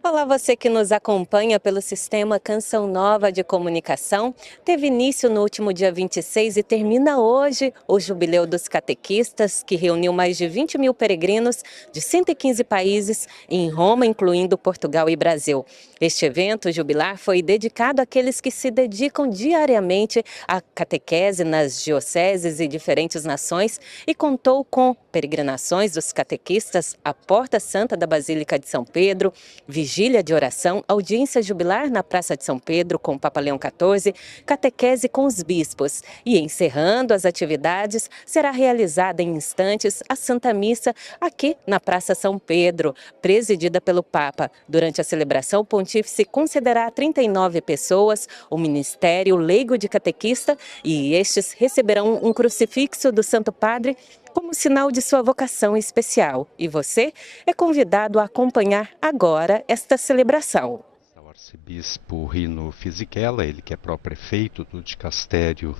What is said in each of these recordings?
Olá, você que nos acompanha pelo sistema Canção Nova de Comunicação. Teve início no último dia 26 e termina hoje o Jubileu dos Catequistas, que reuniu mais de 20 mil peregrinos de 115 países em Roma, incluindo Portugal e Brasil. Este evento jubilar foi dedicado àqueles que se dedicam diariamente à catequese nas dioceses e diferentes nações e contou com peregrinações dos catequistas à Porta Santa da Basílica de São Pedro, vigília de oração, audiência jubilar na Praça de São Pedro com o Papa Leão XIV, catequese com os bispos. E encerrando as atividades, será realizada em instantes a Santa Missa aqui na Praça São Pedro, presidida pelo Papa. Durante a celebração, o pontífice concederá a 39 pessoas o ministério leigo de catequista e estes receberão um crucifixo do Santo Padre como sinal de sua vocação especial. E você é convidado a acompanhar agora esta celebração. O arcebispo Rino Fisichella, ele que é pró-prefeito do dicastério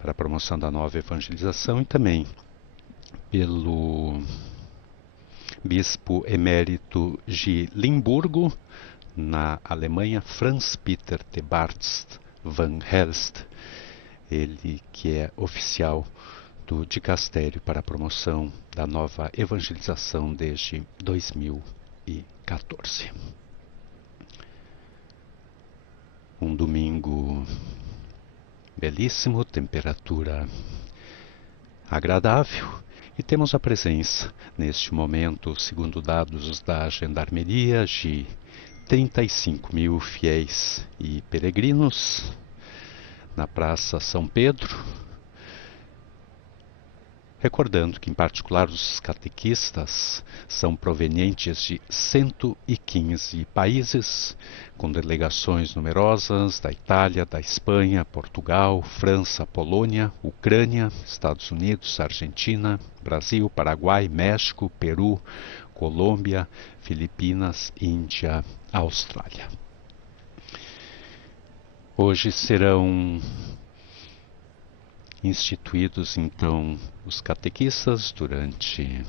para a promoção da nova evangelização, e também pelo bispo emérito de Limburgo, na Alemanha, Franz Peter de Bartst van Helst, ele que é oficial do dicastério para a promoção da nova evangelização desde 2014. Um domingo belíssimo, temperatura agradável, e temos a presença, neste momento, segundo dados da Gendarmeria, de 35 mil fiéis e peregrinos na Praça São Pedro. Recordando que, em particular, os catequistas são provenientes de 115 países, com delegações numerosas da Itália, da Espanha, Portugal, França, Polônia, Ucrânia, Estados Unidos, Argentina, Brasil, Paraguai, México, Peru, Colômbia, Filipinas, Índia, Austrália. Hoje serão instituídos, então, os catequistas durante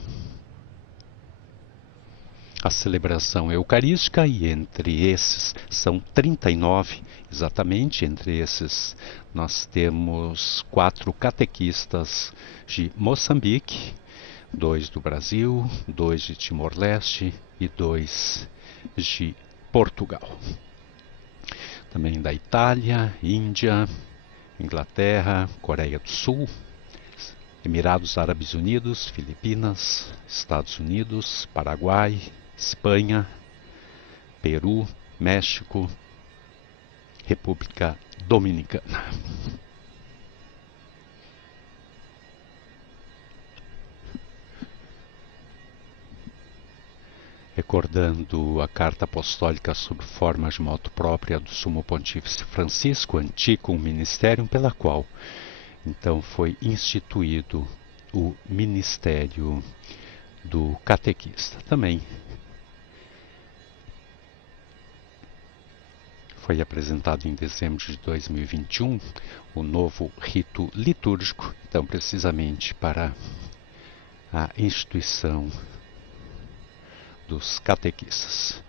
a celebração eucarística, e entre esses são 39, exatamente. Entre esses nós temos 4 catequistas de Moçambique, 2 do Brasil, 2 de Timor-Leste e 2 de Portugal. Também da Itália, Índia, Inglaterra, Coreia do Sul, Emirados Árabes Unidos, Filipinas, Estados Unidos, Paraguai, Espanha, Peru, México, República Dominicana. Recordando a carta apostólica sob forma de moto própria do Sumo Pontífice Francisco, Anticum Ministerium, pela qual então foi instituído o ministério do catequista. Também foi apresentado em dezembro de 2021 o novo rito litúrgico, então precisamente para a instituição dos catequistas.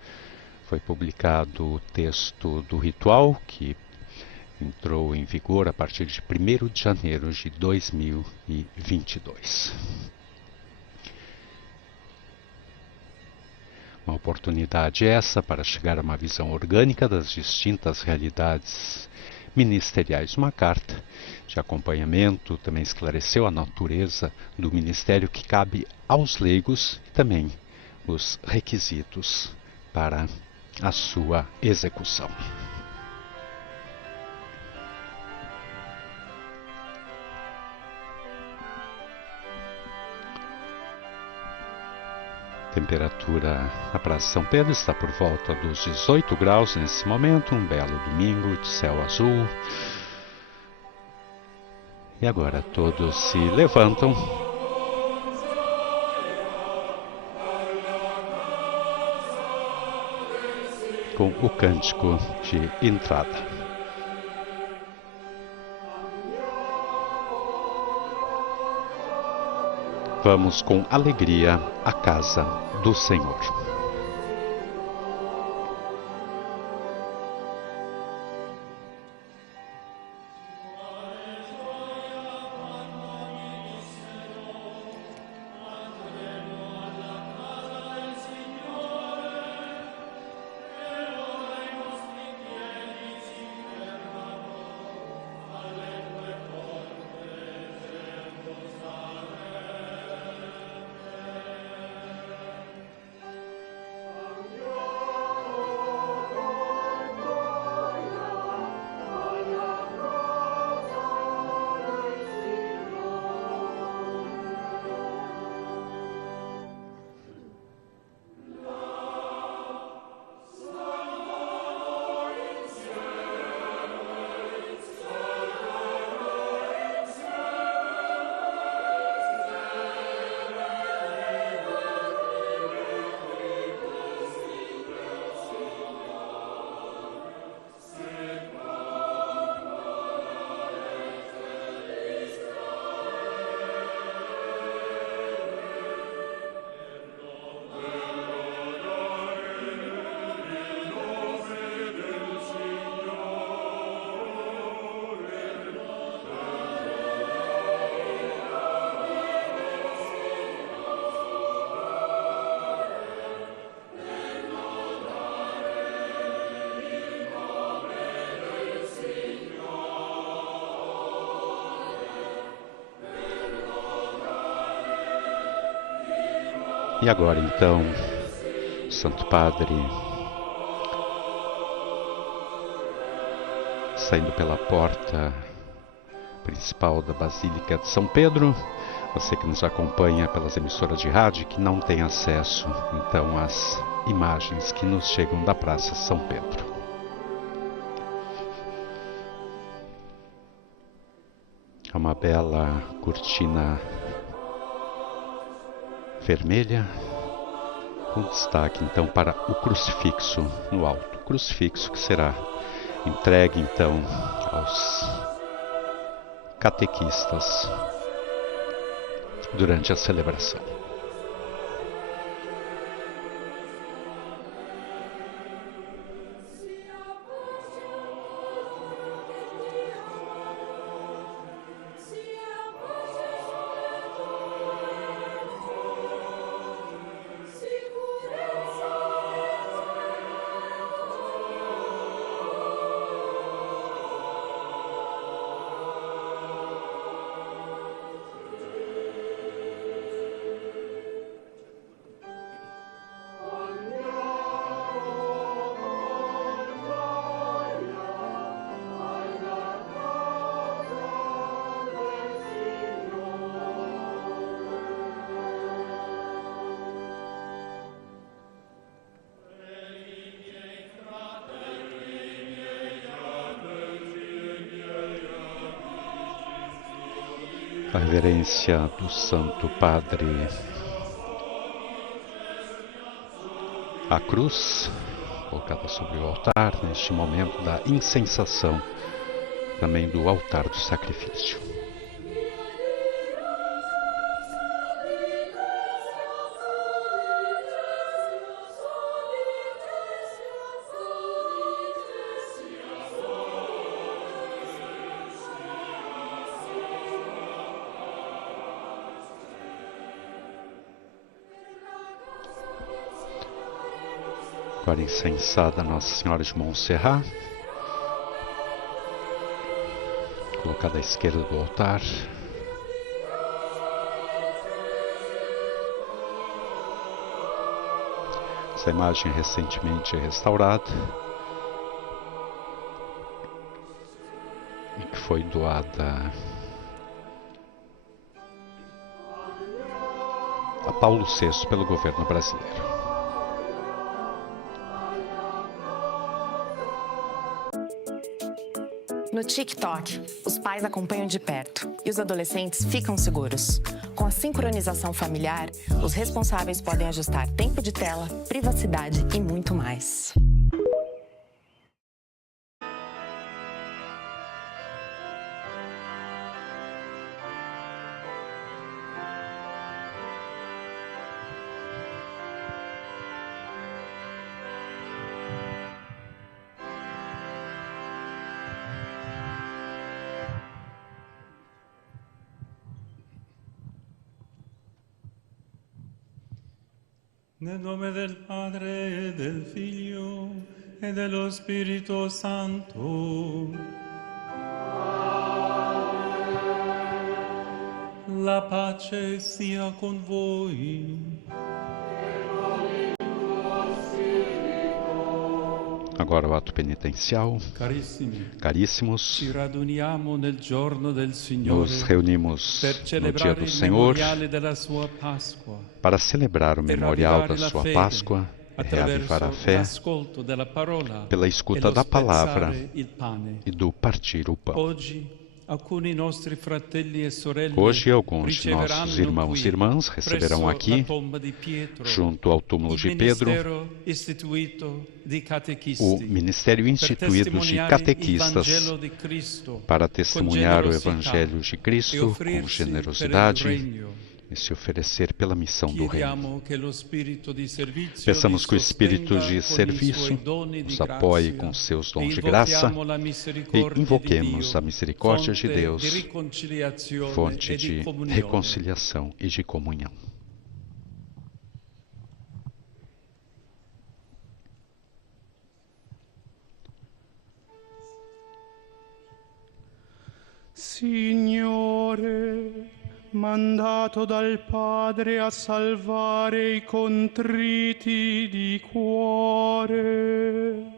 Foi publicado o texto do ritual, que entrou em vigor a partir de 1º de janeiro de 2022. Uma oportunidade essa para chegar a uma visão orgânica das distintas realidades ministeriais. Uma carta de acompanhamento também esclareceu a natureza do ministério que cabe aos leigos e também os requisitos para a sua execução. Temperatura na Praça São Pedro está por volta dos 18 graus nesse momento, um belo domingo de céu azul. E agora todos se levantam com o cântico de entrada. Vamos com alegria à casa do Senhor. E agora então, o Santo Padre, saindo pela porta principal da Basílica de São Pedro, você que nos acompanha pelas emissoras de rádio, que não tem acesso então às imagens que nos chegam da Praça São Pedro. É uma bela cortina vermelha, com destaque então para o crucifixo no alto. Crucifixo que será entregue então aos catequistas durante a celebração. A reverência do Santo Padre à cruz, colocada sobre o altar, neste momento da incensação, também do altar do sacrifício. Agora incensada Nossa Senhora de Montserrat, colocada à esquerda do altar. Essa imagem recentemente restaurada e que foi doada a Paulo VI pelo governo brasileiro. No TikTok, os pais acompanham de perto e os adolescentes ficam seguros. Com a sincronização familiar, os responsáveis podem ajustar tempo de tela, privacidade e muito mais. Nel nome del Padre, e del Figlio, e dello Spirito Santo. La pace sia con voi. Agora o ato penitencial. Carissimi, Caríssimos, ci raduniamo nel giorno del Signore nos reunimos per no dia celebrare do il Senhor memoriale della sua Pasqua para celebrar o memorial da sua Páscoa e reavivar a attraverso fé l'ascolto della parola pela e escuta lo da palavra spezzare il pane. e do partir o pão. Oggi alcuni nostri fratelli e sorelle Hoje, alguns de nossos riceveranno irmãos e qui, irmãs receberão presso aqui, la tomba di Pietro, junto ao túmulo il de Pedro, ministero istituito di o catechisti, ministério per instituído de testimoniare il catequistas Vangelo di Cristo para con testemunhar o generosità Evangelho de e Cristo com offrirsi per il generosidade regno. e se oferecer pela missão do Reino. Chiediamo che lo spirito di servizio Peçamos vi que o espírito sostenga de con i serviço suoi doni di nos apoie grazia com seus e dons de graça invochiamo la e misericordia di invoquemos Dio, a misericórdia de fonte Deus, di riconciliazione fonte e di de comunione. reconciliação e de comunhão. Signore, mandato dal Padre a salvare i contriti di cuore.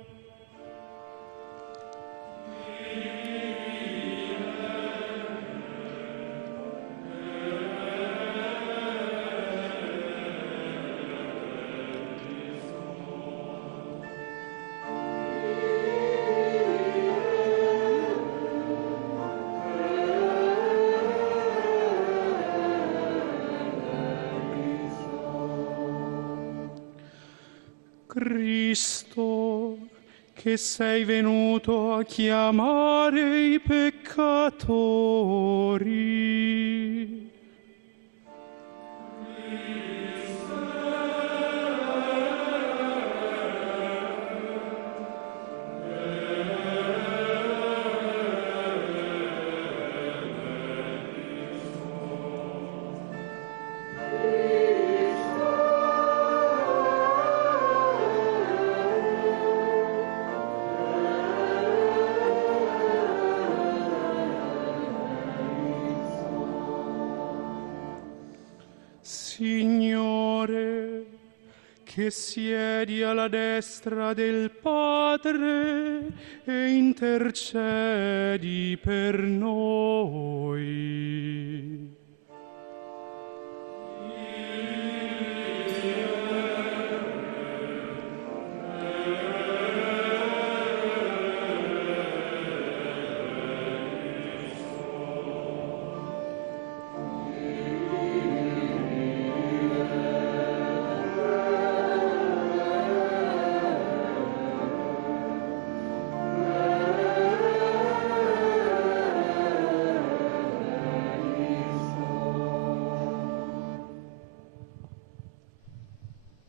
Cristo, che sei venuto a chiamare i peccatori. Signore, che siedi alla destra del Padre e intercedi per noi.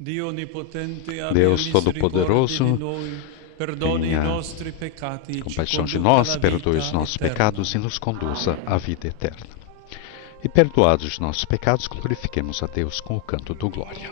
Dio Onnipotente, abbia Deus misericórdia Todo-Poderoso, de nós, perdone tenha os nossos pecados e compaixão de conduza nós, à perdoe vida os nossos eterna. pecados e nos conduza à vida eterna. E perdoados os nossos pecados, glorifiquemos a Deus com o canto do Glória.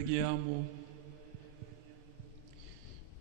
Preghiamo.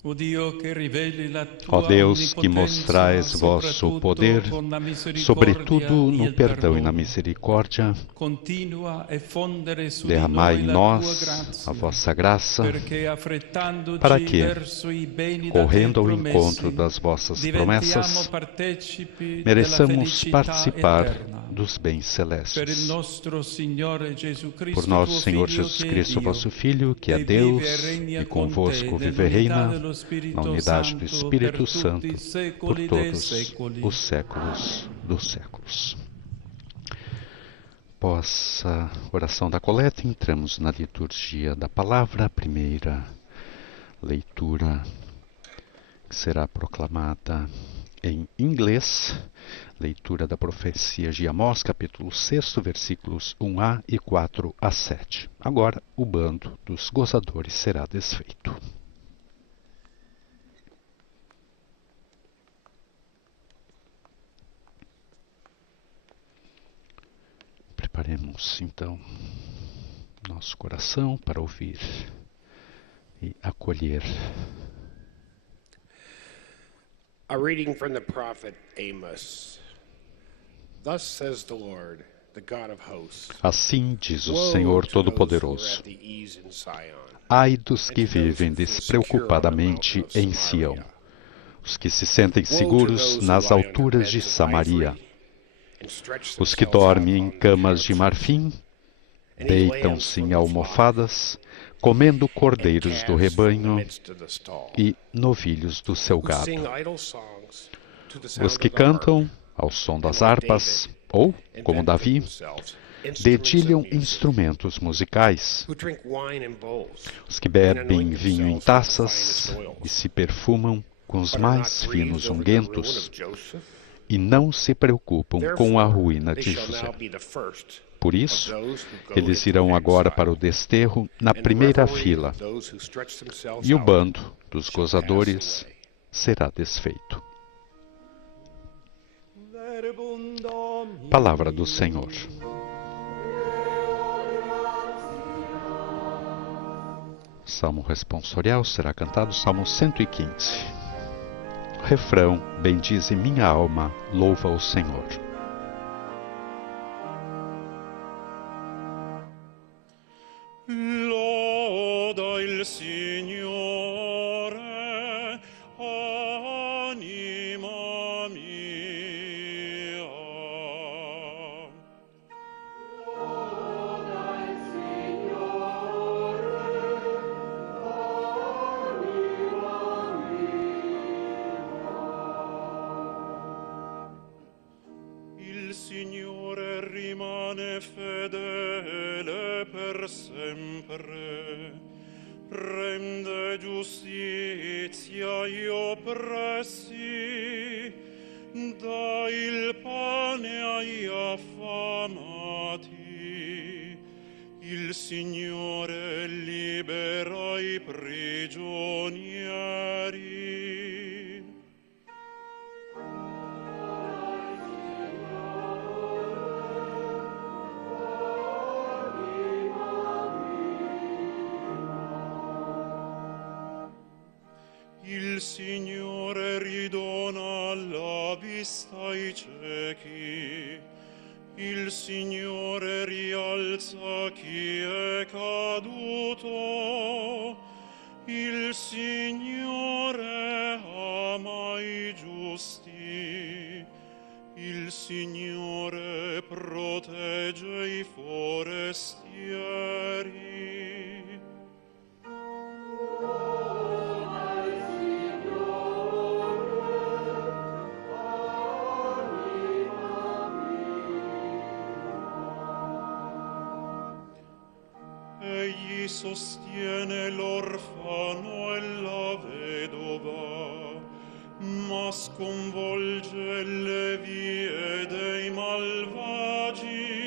O Dio che riveli la Ó tua Deus, que onnipotenza, mostrais vosso soprattutto poder, con la misericordia sobretudo e no il perdão e na perdono. misericórdia, Continua a fondere su di derramai noi em la tua nós grazia, a vossa graça, perché affrettandoci para que, verso i beni da te correndo ao encontro promessi, das vossas diventiamo promessas, partecipi della mereçamos felicità participar eterna. dos bens Per il celestes. nostro Signore Gesù Por Cristo, nosso tuo Senhor Figlio, Jesus che è Cristo, Dio, vosso Filho, que é e vive e Deus, regna e con convosco te, vive e nell'unità reina, dello na Spirito unidade do Santo, Espírito per tutti i Santo, por secoli dei todos secoli. os séculos dos séculos. Após a oração da coleta, entramos na liturgia da palavra, a primeira leitura que será proclamada em inglês, leitura da profecia de Amós, capítulo 6, versículos 1a e 4a7. Agora, o bando dos gozadores será desfeito. Preparemos, então, nosso coração para ouvir e acolher. A reading from the prophet Amos. Thus says the Lord, the God of hosts. Assim diz o Woe Senhor to those who are Todo-Poderoso: at the ease in Sion, ai dos and que to those vivem who feel secure on the despreocupadamente mountain em of Sião, Samaria. os que se sentem Woe to seguros those who nas lie on their alturas de beds of Samaria, ivory, and stretch os que themselves out dormem em on camas de couches, marfim, and eat lambs deitam-se from em the flock, almofadas, comendo and cordeiros do calves from the rebanho midst of the stall, e novilhos do seu who gado, sing idle songs to the os sound que of the harp, cantam ao som das and like harpas, David, ou, como invent for Davi, themselves instruments of dedilham music, instrumentos musicais, who drink wine in bowls, os que and bebem anoint vinho em themselves with the taças finest e oils, se perfumam com os but are not mais finos grieved over the ruin ungüentos, of Joseph. e não se preocupam com a Therefore, ruína they de shall José. now be the first Por of isso, those who go eles into irão agora exile, para o desterro na and the primeira revelry fila, of those who stretch themselves e o out bando dos shall pass gozadores away. será desfeito. Palavra do Senhor. Salmo responsorial será cantado Salmo 115. Refrão: bendize minha alma, louva o Senhor. Loda il Signore, anima mia. Il Signore rimane fedele per sempre, rende giustizia agli oppressi, dà il pane agli affamati. Il Signore libera i prigionieri. Il Signore ridona la vista ai ciechi, il Signore rialza chi è caduto, il Signore ama i giusti, il Signore protegge i forestieri. Egli sostiene l'orfano e la vedova, ma sconvolge le vie dei malvagi.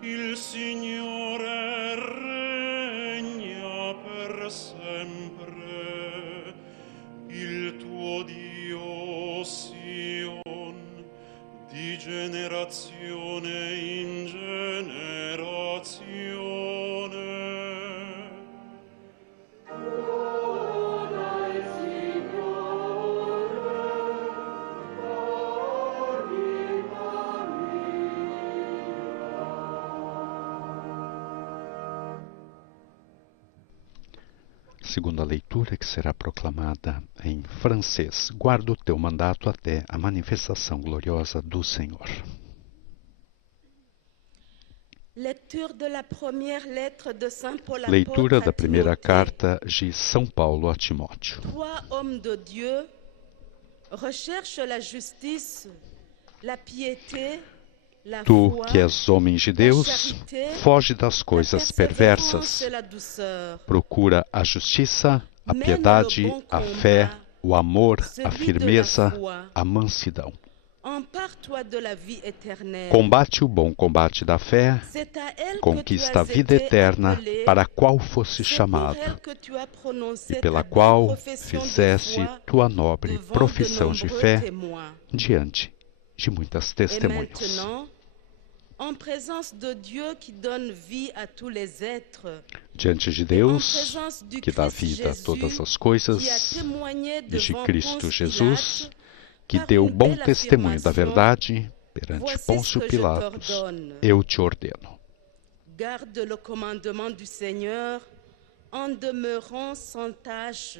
Il Signore regna per sempre, il tuo Dio Sion, di generazione in generazione. segunda leitura, que será proclamada em francês. Guarda o teu mandato até a manifestação gloriosa do Senhor. Leitura da primeira carta de São Paulo a Timóteo. Toi, homme de Dieu, recherche la justice, la piété, la Tu, foi, que és homem de Deus, foge das coisas perversas. et la douceur. Procura a justiça, a piedade, a fé, o amor, a firmeza, a mansidão. Empare-toi de la vie éternelle. Combate o bom combate da fé, C'est à elle que tu conquista a as vida été eterna appelé. para a qual fosse C'est pour chamado elle que tu as prononcé e pela ta belle qual profession de fizeste foi tua nobre devant profissão de de nombreux fé témoins. diante de muitas Et testemunhas. maintenant, en présence de Dieu qui donne vie à tous les êtres, Diante de en Deus, présence du que dá Christ vida a Jésus, todas as qui a coisas, témoigné e de devant Cristo Ponce Jesus, Pilate, que par deu une bom belle testemunho da affirmation, verdade perante voici ce Pôncio que je Pilatos, t'ordonne. eu te ordeno. Garde le commandement du Seigneur en demeurant sans tâche,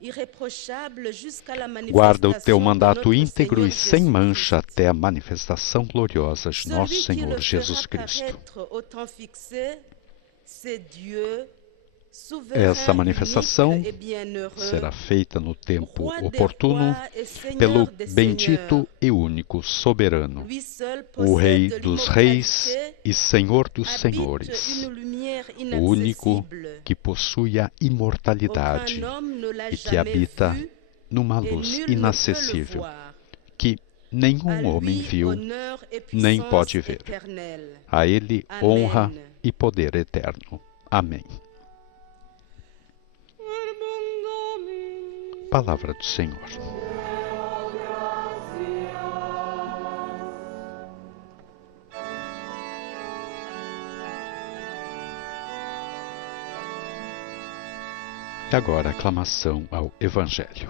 irréprochable jusqu'à la Guarda o teu manifestation de mandato notre íntegro e Seigneur sem Jésus-Christ. mancha até a manifestação gloriosa de nosso Celui qui Senhor le Jesus fera Cristo. paraître au temps fixé, c'est Dieu, souverain, Essa manifestação unique et bienheureux, será feita no tempo Roi des oportuno rois et Seigneur pelo des bendito seigneurs. e único soberano, Lui seul o Rei possède dos reis l'immortalité, e Senhor dos habite senhores, une lumière o único inaccessible. que possui a imortalidade Aucun homme ne l'a e que jamais habita vu, numa et luz nul ne peut le inacessível, voir. que À nenhum homem lui, viu honneur et nem puissance pode ver. éternelle. A Ele Amém. honra e poder eterno. Amém. Palavra do Senhor. E agora, aclamação ao Evangelho.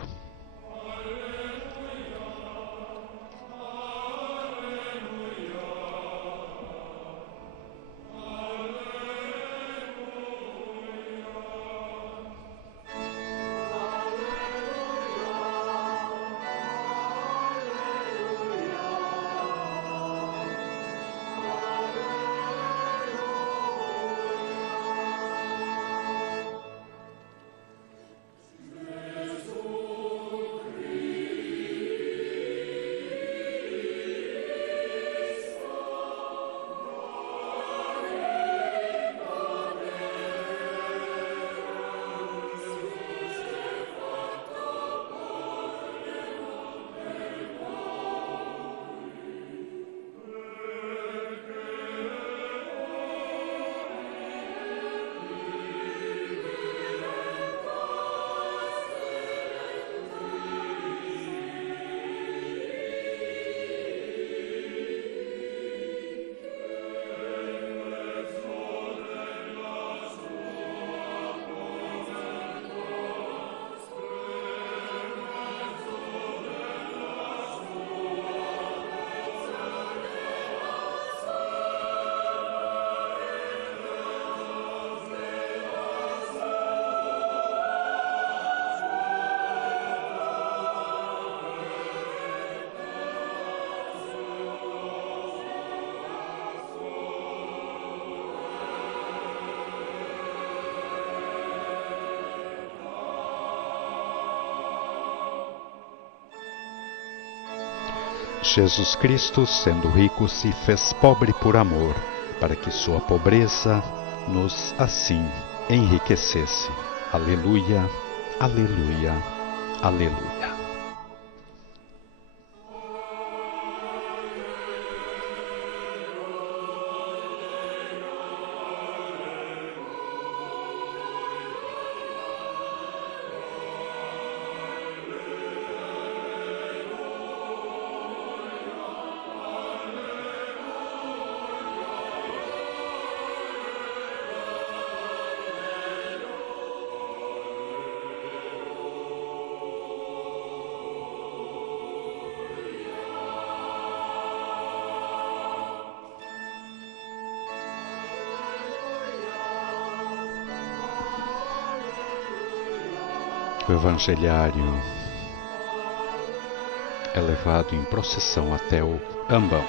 Jesus Cristo, sendo rico, se fez pobre por amor, para que sua pobreza nos assim enriquecesse. Aleluia, aleluia, aleluia. O evangelhário é levado em procissão até o ambão.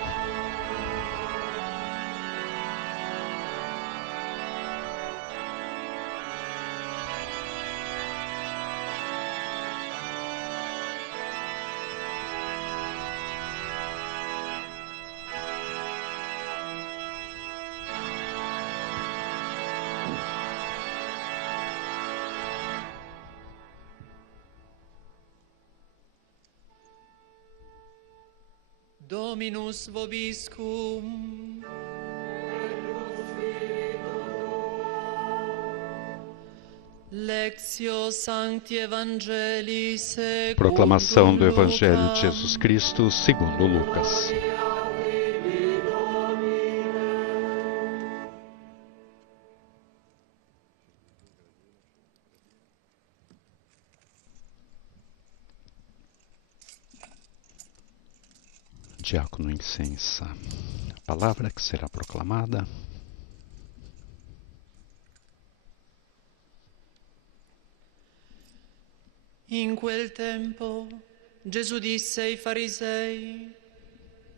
Dominus vobiscum. Lectio Sancti Evangelii secundum Proclamação do Evangelho Lucas. de Jesus Cristo segundo Lucas. Diácono incensa a palavra que será proclamada. In quel tempo Gesù disse ai farisei: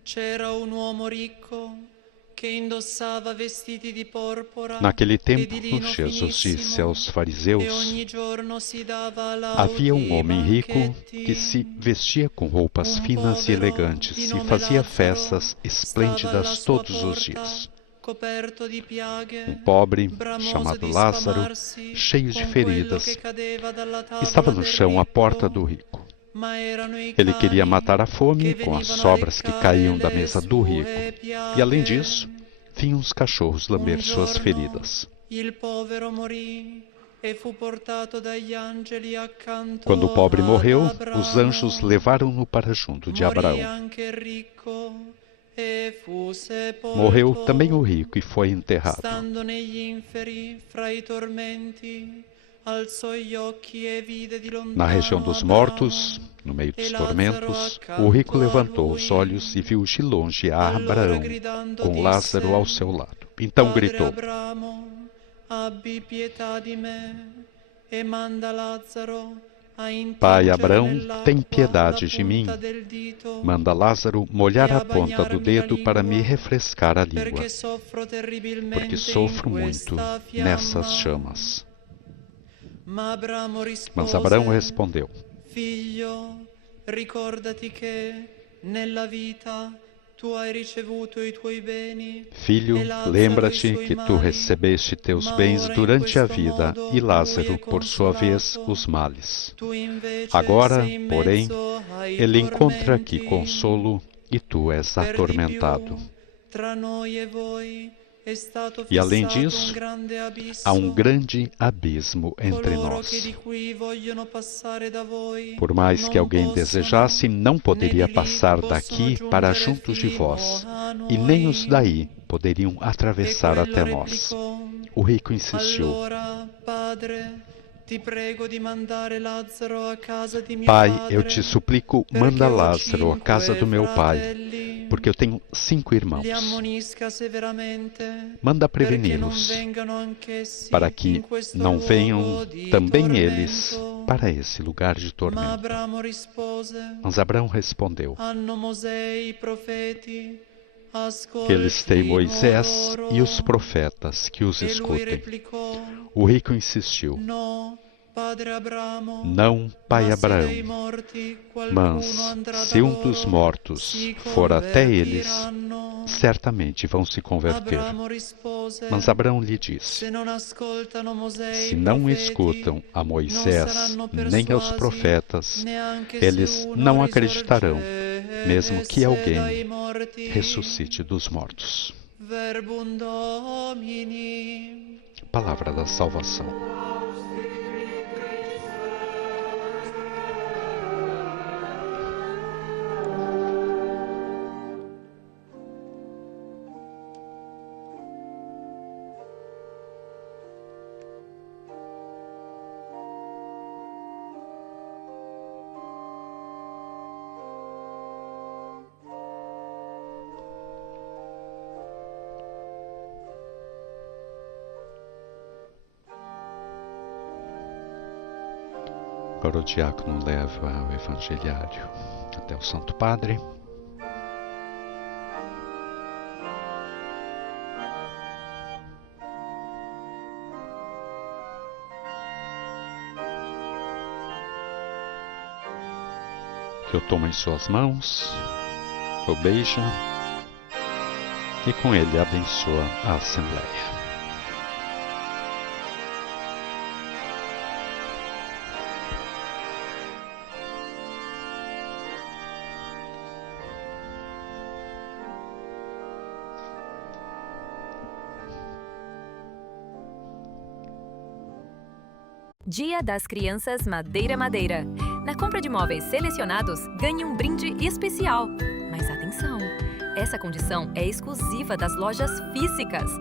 c'era un uomo ricco che indossava vestiti di porpora Naquele e tempo, di lino Jesus disse finissimo, aos e fariseus: ogni giorno si dava havia lauti homem rico banchetti. que se vestia com roupas finas e elegantes e fazia festas esplêndidas todos os dias. Coperto di piaghe, Pobre, bramoso chamado di Lázaro, sparsi cheio de con quello feridas, che cadeva dalla tavola estava no del chão à porta ricco. do rico. Ma erano i Ele queria cani matar a fome che com as venivano a sobras que leccare caíam da le mesa do rico. sue E além piaghe. disso, vinham os cachorros lamber Un suas giorno feridas. il povero morì e fu portato dagli angeli accanto Quando o pobre ad morreu, Abramo. os anjos levaram-no para junto de Morì Abraão. anche il ricco e fu sepolto. Morreu também o rico e foi enterrado. Stando negli inferi, fra i tormenti, alzò gli occhi e vide di lontano Na região dos Abramo mortos, no meio e dos Lazzaro tormentos, accanto o rico a levantou lui. os olhos e viu de longe a Allora Abraão, gridando com disse: Lázaro ao seu lado. Então Padre gritou: Abramo, abbi pietà di me e manda Lazzaro a Pai intingere Abraão, nell'acqua tem la piedade de mim. punta del dito, Manda Lázaro molhar e a a ponta do bagnarmi la dedo para me lingua, refrescar a língua, perché soffro terribilmente porque sofro in muito questa nessas fiamma. chamas. Ma Abramo Mas Abraão rispose: respondeu: Figlio, ricordati che nella vita tu hai ricevuto i tuoi beni. Filho, lembra-te que tu recebeste teus bens durante a vida e Lázaro, por sua vez, os males. Agora, porém, ele encontra aqui consolo e tu és atormentado. E além disso, há um grande abismo entre nós. Por mais que alguém desejasse, não poderia passar daqui para junto de vós, e nem os daí poderiam atravessar até nós. O rico insistiu: Pai, eu te suplico, manda Lázaro à casa do meu pai, porque eu tenho 5 irmãos. Manda preveni-los, para que não venham também eles para esse lugar de tormento. Mas Abraão respondeu: Eles têm Moisés e os profetas que os escutem. O rico insistiu: Não, pai Abraão, mas se um dos mortos for até eles, certamente vão se converter. Mas Abraão lhe disse: Se não escutam a Moisés nem aos profetas, eles não acreditarão, mesmo que alguém ressuscite dos mortos. Palavra da salvação. Agora o diácono leva o evangelhário até o Santo Padre. Que o toma em suas mãos, o beija e com ele abençoa a Assembleia. Dia das Crianças Madeira Madeira. Na compra de móveis selecionados, ganhe um brinde especial. Mas atenção, essa condição é exclusiva das lojas físicas.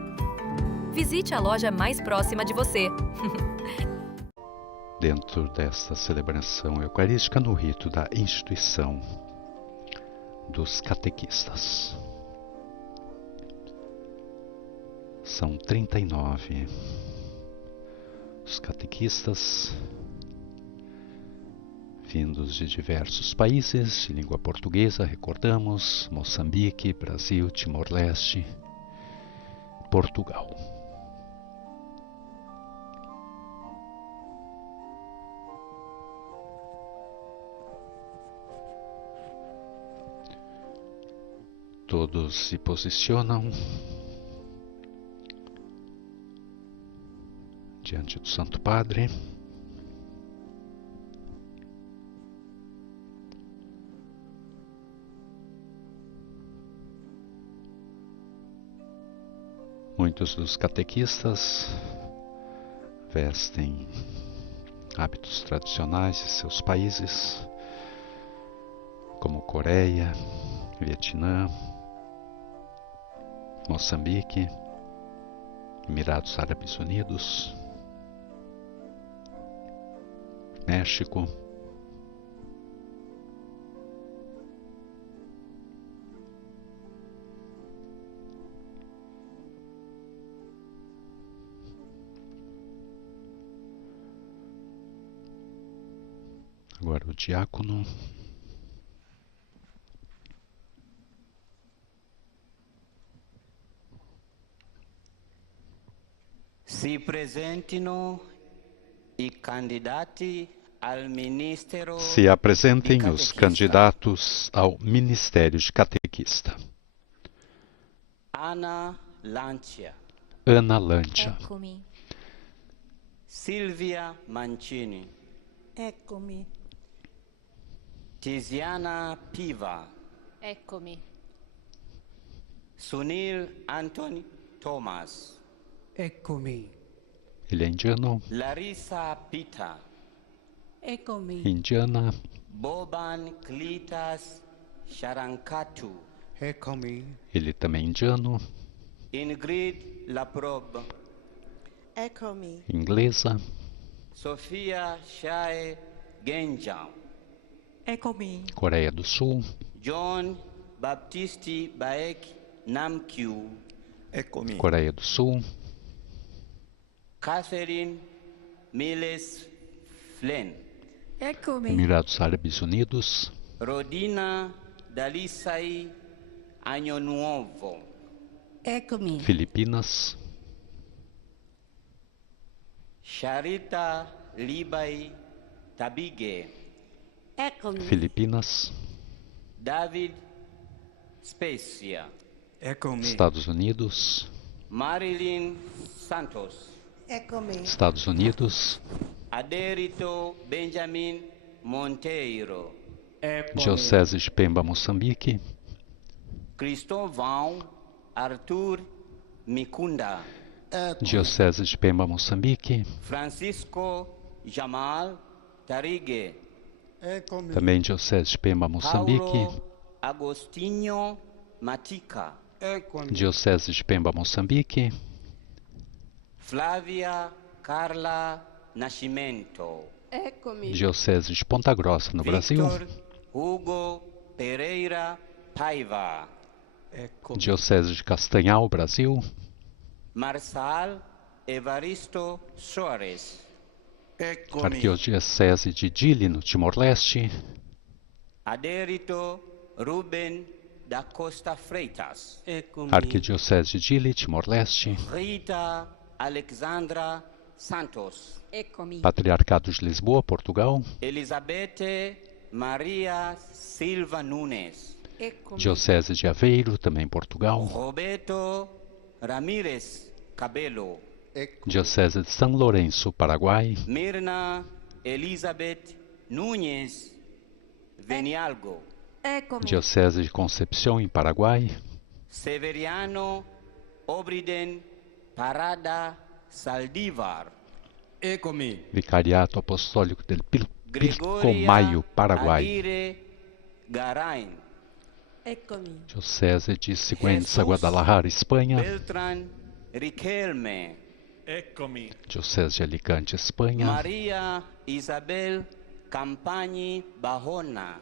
Visite a loja mais próxima de você. Dentro desta celebração eucarística, no rito da instituição dos catequistas. São 39 os catequistas vindos de diversos países de língua portuguesa, recordamos, Moçambique, Brasil, Timor-Leste, Portugal. Todos se posicionam diante do Santo Padre. Muitos dos catequistas vestem hábitos tradicionais de seus países, como Coreia, Vietnã, Moçambique, Emirados Árabes Unidos, México, agora o diácono si presentino i candidati al ministero. Se apresentem os candidatos ao ministério de catequista. Ana Lancia. Ana Lancia. Eccomi. Silvia Mancini. Eccomi. Tiziana Piva. Eccomi. Sunil Anthony Thomas. Eccomi. Ele é indiano. Larissa Pita. Eccomi. Indiana. Boban Klitas Sharankatu. Eccomi. Ele também é indiano. Ingrid Laprobe. Eccomi. Inglesa. Sofia Shae Genjam. Eccomi. Coreia do Sul. John Baptiste Baek Namkyu. Eccomi. Coreia do Sul. Catherine Miles Flynn. Eccomi. Emirados Árabes Unidos. Rodina Dalisai Agno Nuovo. Eccomi. Filipinas. Sharita Libai Tabige. Eccomi. Filipinas. David Specia. Eccomi. Estados Unidos. Marilyn Santos. Eccomi. Estados Unidos. Aderito Benjamin Monteiro. Diocese de Pemba, Moçambique. Cristóvão Arthur Mikunda. Diocese de Pemba, Moçambique. Francisco Jamal Tarigue. Também Diocese de Pemba, Moçambique. Paulo Agostinho Matica. Diocese de Pemba, Moçambique. Flávia Carla Nascimento. Eccomi. Diocese de Ponta Grossa, no Brasil. Victor Hugo Pereira Paiva. Diocese de Castanhal, Brasil. Marçal Evaristo Soares. Arquidiocese de Dili, no Timor-Leste. Adérito Ruben da Costa Freitas. Arquidiocese de Dili, Timor-Leste. Rita Alexandra Santos. Patriarcado de Lisboa, Portugal. Elizabeth Maria Silva Nunes. Diocese de Aveiro, também Portugal. Roberto Ramírez Cabello. Diocese de São Lourenço, Paraguai. Mirna Elizabeth Núñez Venialgo. Diocese de Concepción, em Paraguai. Severiano Obriden Parada Saldívar. Vicariato Apostólico del Gregoria Pilcomayo, Paraguai. Aguirre Garain. Diocese de Sigüenza, Guadalajara, Espanha. Beltrán Riquelme. Diocese de Alicante, Espanha. Maria Isabel Campani Barrona.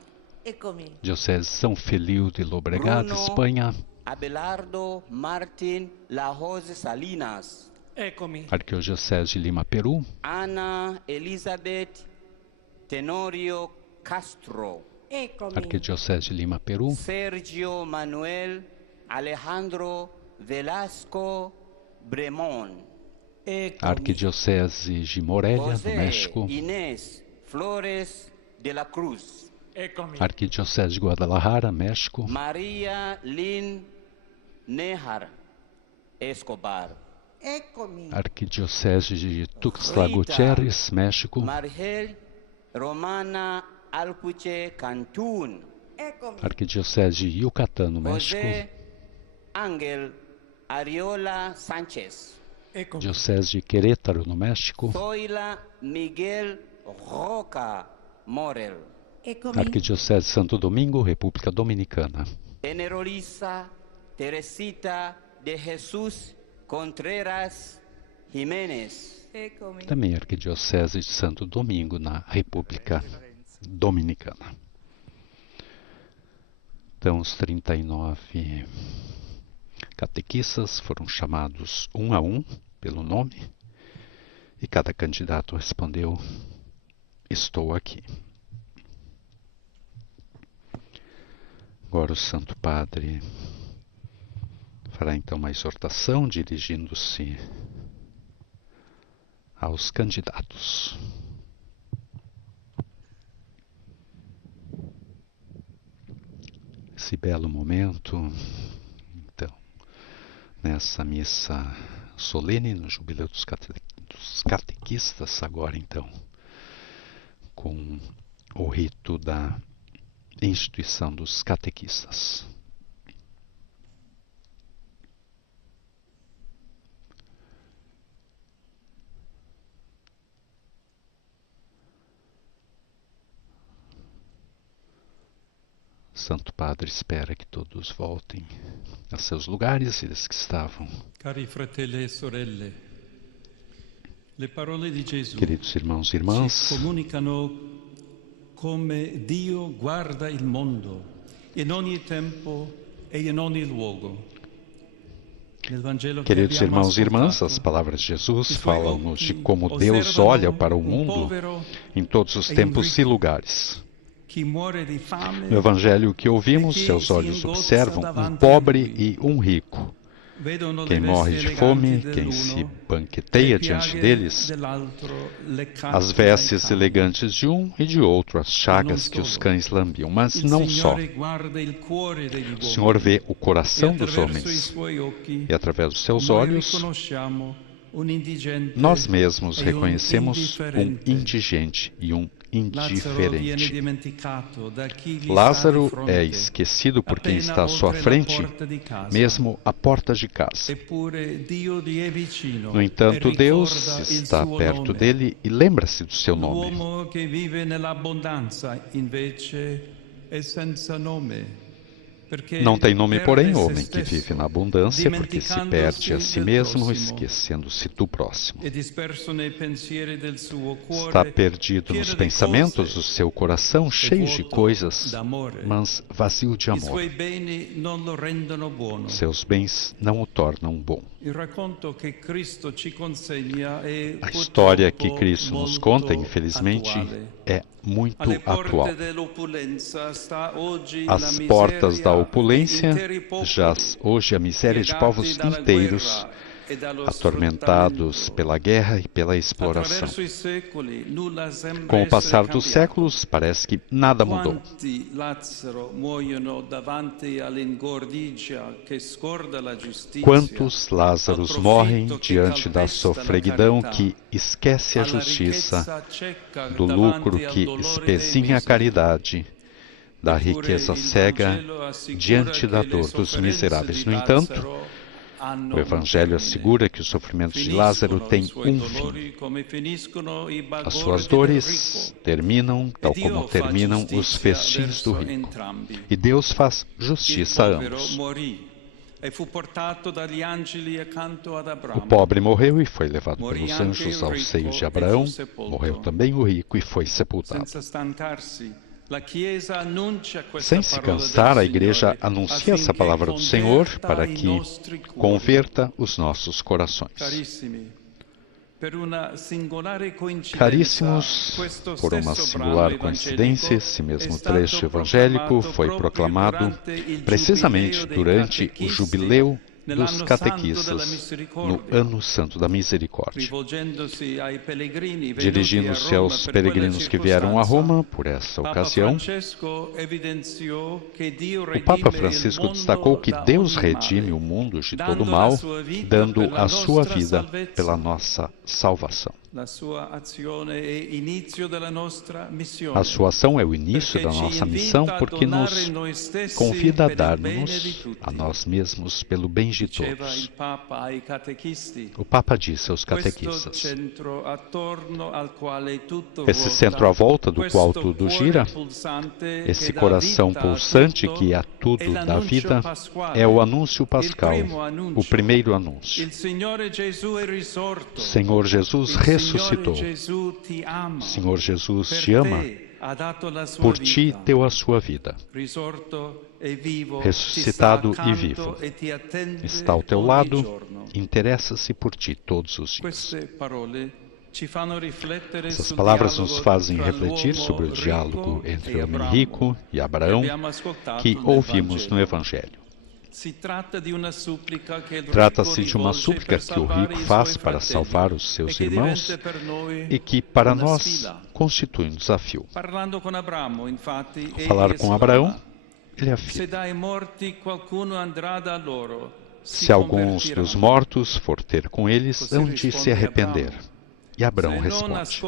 Diocese de São Feliu de Llobregat, Bruno Espanha. Abelardo Martin La Rose Salinas. Arquidiocese de Lima, Peru. Ana Elizabeth Tenorio Castro. Arquidiocese de Lima, Peru. Sergio Manuel Alejandro Velasco Bremón. Arquidiocese de Morelia, no José México. Inés Flores de la Cruz. Arquidiocese de Guadalajara, México. María Lynn Nejar Escobar. Arquidiocese de Tuxtla Gutiérrez, México. Margel Romana Alpuche Cantún. Arquidiocese de Yucatán, no México. José Ángel Ariola Sánchez. Diocese de Querétaro, no México. Zoila Miguel Roca Morel. Arquidiocese de Santo Domingo, República Dominicana. Enerolisa Teresita de Jesús Contreras Jiménez. Também Arquidiocese de Santo Domingo, na República Dominicana. Então, os 39 catequistas foram chamados um a um pelo nome e cada candidato respondeu: estou aqui. Agora o Santo Padre fará então uma exortação dirigindo-se aos candidatos. Esse belo momento, então, nessa missa solene no Jubileu dos Catequistas, agora então, com o rito da instituição dos catequistas. Santo Padre espera que todos voltem a seus lugares, eles que estavam. Cari fratelli e sorelle, le parole di Gesù Queridos irmãos e irmãs, ci comunicano come Dio guarda il mondo in ogni tempo e in ogni luogo. queridos irmãos e irmãs, as palavras de Jesus falam-nos de como Deus olha para o mundo em todos os tempos e lugares. No Evangelho que ouvimos, seus olhos observam um pobre e um rico. Quem morre de fome, quem se banqueteia diante deles, as vestes elegantes de um e de outro, as chagas que os cães lambiam. Mas não só. O Senhor vê o coração dos homens e, através dos seus olhos, nós mesmos reconhecemos um indigente e um indiferente. Lázaro é esquecido por quem está à sua frente, mesmo à porta de casa. No entanto, Deus está perto dele e lembra-se do seu nome. Não tem nome, porém, o homem que vive na abundância, porque se perde a si mesmo, esquecendo-se do próximo. Está perdido nos pensamentos do seu coração, cheio de coisas, mas vazio de amor. Seus bens não o tornam bom. A história que Cristo nos conta, infelizmente, é muito atual. Às portas da opulência jaz hoje a miséria de povos inteiros, atormentados pela guerra e pela exploração. Com o passar dos séculos, parece que nada mudou. Quantos Lázaros morrem diante da sofreguidão que esquece a justiça, do lucro que espezinha a caridade, da riqueza cega diante da dor dos miseráveis. No entanto, o Evangelho assegura que os sofrimentos de Lázaro têm um fim. As suas dores terminam, tal como terminam os festins do rico. E Deus faz justiça a ambos. O pobre morreu e foi levado pelos anjos ao seio de Abraão. Morreu também o rico e foi sepultado. Sem se cansar, a Igreja anuncia essa palavra do Senhor para que converta os nossos corações. Caríssimos, por uma singular coincidência, esse mesmo trecho evangélico foi proclamado precisamente durante o jubileu dos catequistas no Ano Santo da Misericórdia. Dirigindo-se aos peregrinos que vieram a Roma por essa ocasião, o Papa Francisco destacou que Deus redime o mundo de todo mal, dando a sua vida pela nossa salvação. A sua ação é o início da nossa missão porque nos convida a dar-nos a nós mesmos pelo bem de todos. O Papa disse aos catequistas: esse centro à volta do qual tudo gira, esse coração pulsante que a tudo dá vida, é o anúncio pascal, o primeiro anúncio. O Senhor Jesus ressuscitou. O Senhor Jesus te ama. Por ti deu a sua vida. Ressuscitado e vivo. Está ao teu lado, interessa-se por ti todos os dias. Essas palavras nos fazem refletir sobre o diálogo entre o homem rico e Abraão que ouvimos no Evangelho. Trata-se de uma súplica que o rico faz para salvar os seus irmãos e que, para nós, constitui um desafio. Ao falar com Abraão, ele afirma: se alguns dos mortos for ter com eles, hão de se arrepender. E Abraão responde: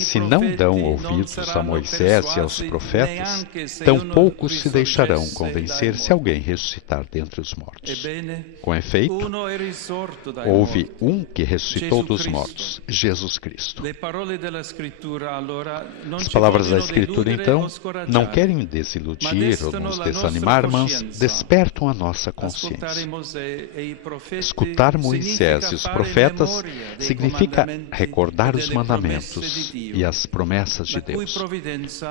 se não dão ouvidos a Moisés e aos profetas, tampouco se deixarão convencer se alguém ressuscitar dentre os mortos. Com efeito, houve um que ressuscitou dos mortos, Jesus Cristo. As palavras da Escritura, então, não querem desiludir ou nos desanimar, mas despertam a nossa consciência. Escutar Moisés e os profetas significa recordar os mandamentos e as promessas de Deus,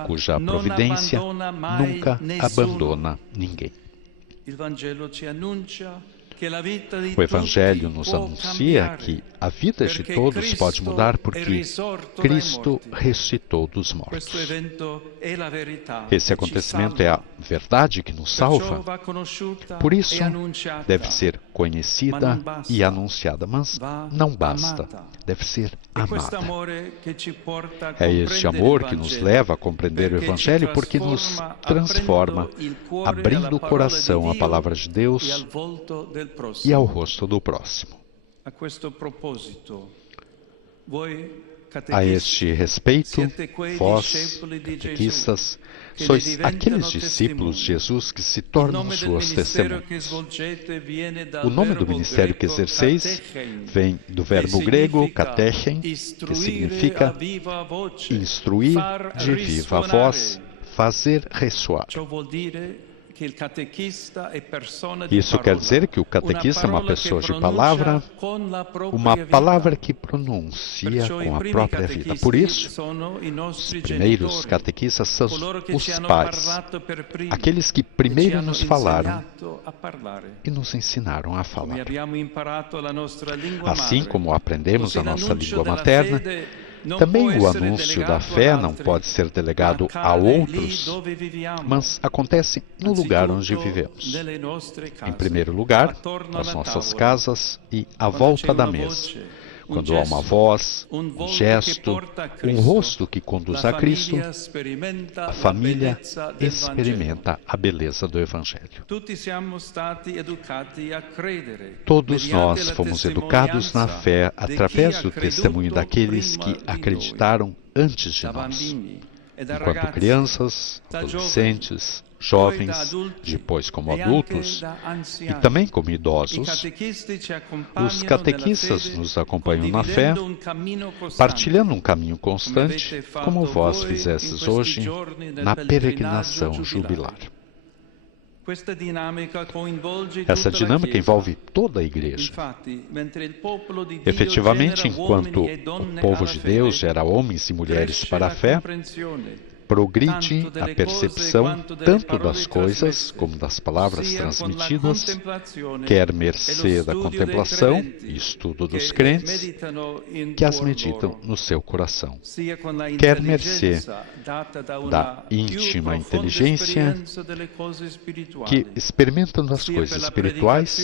cuja providência nunca abandona ninguém. O Evangelho nos anuncia que a vida de todos pode mudar porque Cristo ressuscitou dos mortos. Esse acontecimento é a verdade que nos salva. Por isso, deve ser conhecida e anunciada, mas não basta. Deve ser amada. É este amor que nos leva a compreender o Evangelho porque nos transforma, abrindo o coração à palavra de Deus e ao rosto do próximo. A este respeito, vós, catequistas, sois aqueles discípulos de Jesus que se tornam suas testemunhas. O nome do ministério que exerceis vem do verbo grego katechen, que significa instruir de viva voz, fazer ressoar. Isso quer dizer que o catequista é uma pessoa de palavra, uma palavra que pronuncia com a própria vida. Por isso, os primeiros catequistas são os pais, aqueles que primeiro nos falaram e nos ensinaram a falar. Assim como aprendemos a nossa língua materna, também o anúncio da fé não pode ser delegado a outros, mas acontece no lugar onde vivemos. Em primeiro lugar, nas nossas casas e à volta da mesa. Quando há uma voz, um gesto, um rosto que conduz a Cristo, a família experimenta a beleza do Evangelho. Todos nós fomos educados na fé através do testemunho daqueles que acreditaram antes de nós. Enquanto crianças, adolescentes, jovens, depois como adultos e também como idosos, os catequistas nos acompanham na fé, partilhando um caminho constante, como vós fizestes hoje na peregrinação jubilar. Essa dinâmica envolve toda a Igreja. Efetivamente, enquanto o povo de Deus gera homens e mulheres para a fé, progride a percepção tanto das coisas como das palavras transmitidas, quer mercê da contemplação e estudo dos crentes, que as meditam no seu coração, quer mercê da íntima inteligência, que experimentam das coisas espirituais,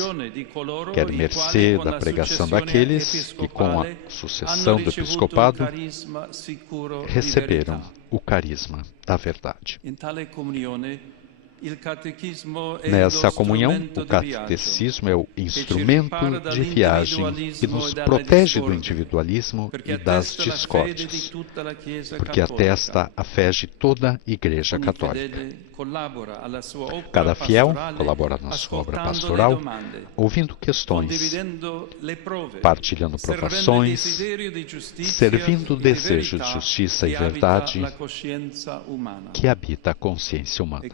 quer mercê da pregação daqueles que, com a sucessão do episcopado, receberam o carisma da verdade. Nessa comunhão, o catecismo é o instrumento de viagem que nos protege do individualismo e das discórdias, porque atesta a fé de toda a Igreja Católica. Cada fiel colabora na sua obra pastoral, ouvindo questões, partilhando provações, servindo o desejo de justiça e verdade que habita a consciência humana.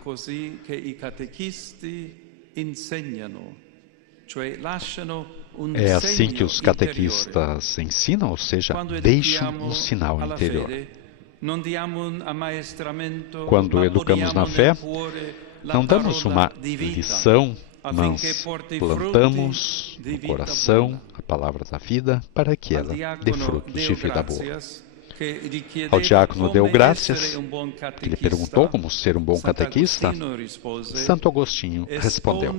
É assim que os catequistas ensinam, ou seja, deixam um sinal interior. Quando educamos na fé, não damos uma lição, mas plantamos no coração a palavra da vida para que ela dê frutos de vida boa. Ao diácono deu graças, que lhe perguntou como ser um bom catequista. Santo Agostinho respondeu: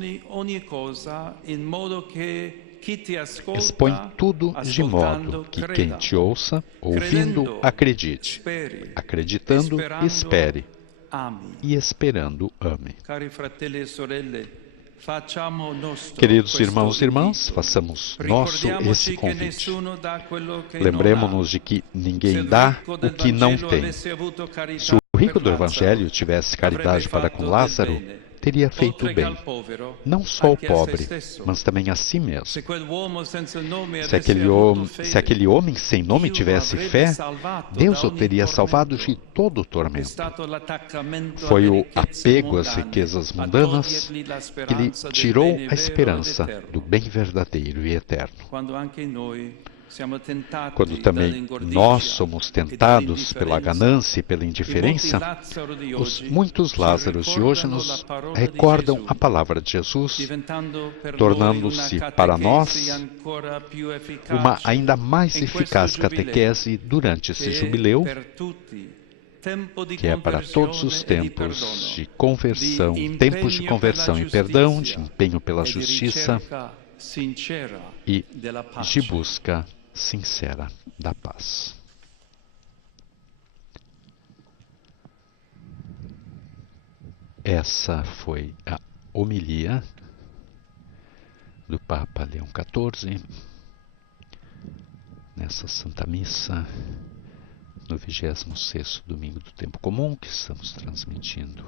expõe tudo de modo que quem te ouça, ouvindo, acredite, acreditando, espere, e esperando, ame. Queridos irmãos e irmãs, façamos nosso esse convite. Lembremos-nos de que ninguém dá o que não tem. Se o rico do Evangelho tivesse caridade para com Lázaro, teria feito o bem, não só o pobre, mas também a si mesmo. Se aquele homem sem nome tivesse fé, Deus o teria salvado de todo o tormento. Foi o apego às riquezas mundanas que lhe tirou a esperança do bem verdadeiro e eterno. Quando também nós somos tentados pela ganância e pela indiferença, os muitos Lázaros de hoje nos recordam a palavra de Jesus, tornando-se para nós uma ainda mais eficaz catequese durante esse jubileu, que é para todos os tempos de conversão, tempos de conversão e perdão, de empenho pela justiça e de busca sincera da paz. Essa foi a homilia do Papa Leão XIV nessa Santa Missa no 26º domingo do Tempo Comum, que estamos transmitindo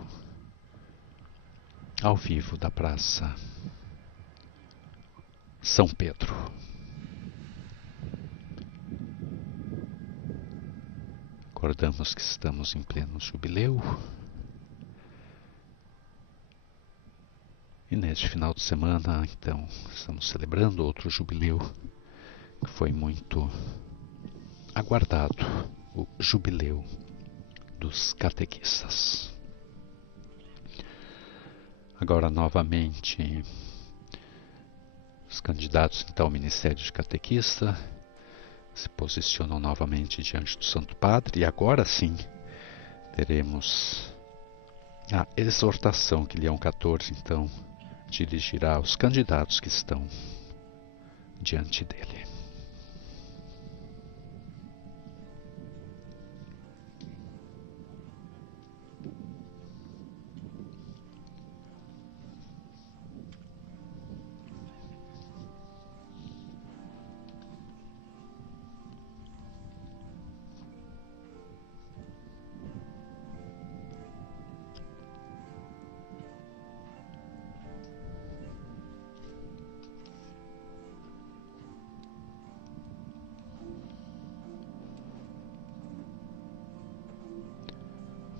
ao vivo da Praça São Pedro. Recordamos que estamos em pleno jubileu. E neste final de semana, então, estamos celebrando outro jubileu que foi muito aguardado, o Jubileu dos Catequistas. Agora, novamente, os candidatos então, ao Ministério de Catequista se posicionam novamente diante do Santo Padre e agora sim teremos a exortação que Leão XIV então dirigirá aos candidatos que estão diante dele.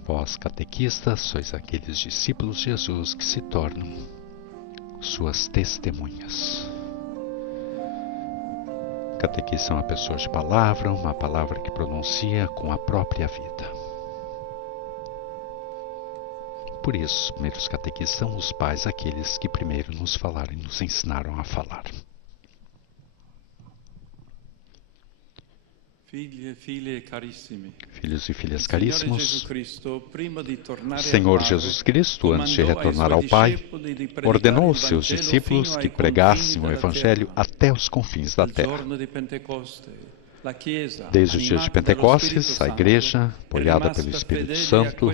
Vós, catequistas, sois aqueles discípulos de Jesus que se tornam suas testemunhas. Catequista é uma pessoa de palavra, uma palavra que pronuncia com a própria vida. Por isso, primeiros catequistas são os pais, aqueles que primeiro nos falaram e nos ensinaram a falar. Filhos e filhas caríssimos, Senhor Jesus Cristo, antes de retornar ao Pai, ordenou aos seus discípulos que pregassem o Evangelho até os confins da terra. Desde o dia de Pentecostes, a Igreja, apoiada pelo Espírito Santo,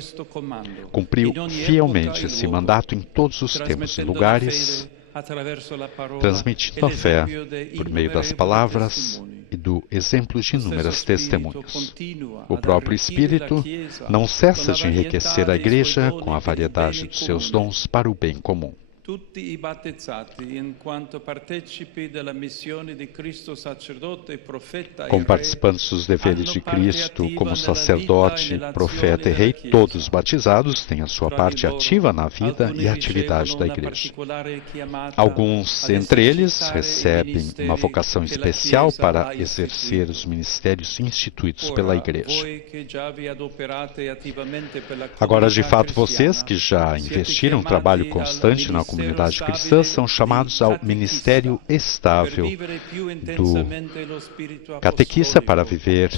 cumpriu fielmente esse mandato em todos os tempos e lugares, transmitindo a fé por meio das palavras e do exemplo de inúmeras testemunhas. O próprio Espírito não cessa de enriquecer a Igreja com a variedade dos seus dons para o bem comum. Como participantes dos deveres de Cristo, como sacerdote, profeta e rei, todos batizados têm a sua parte ativa na vida e atividade da Igreja. Alguns, entre eles, recebem uma vocação especial para exercer os ministérios instituídos pela Igreja. Agora, de fato, vocês que já investiram um trabalho constante na comunidade cristã são chamados ao ministério estável do catequista para viver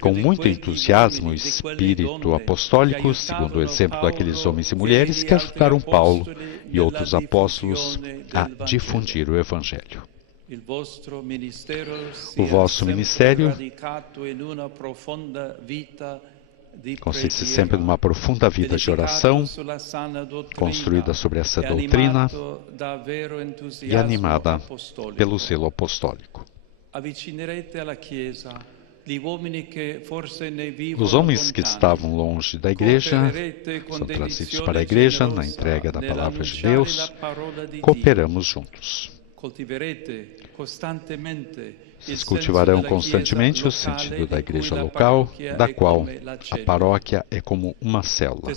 com muito entusiasmo o espírito apostólico, segundo o exemplo daqueles homens e mulheres que ajudaram Paulo e outros apóstolos a difundir o Evangelho. O vosso ministério consiste sempre numa profunda vida de oração, construída sobre essa doutrina e animada pelo zelo apostólico. Os homens que estavam longe da Igreja são trazidos para a Igreja na entrega da Palavra de Deus. Cooperamos juntos. Vocês cultivarão constantemente o sentido da igreja local, da qual a paróquia é como uma célula.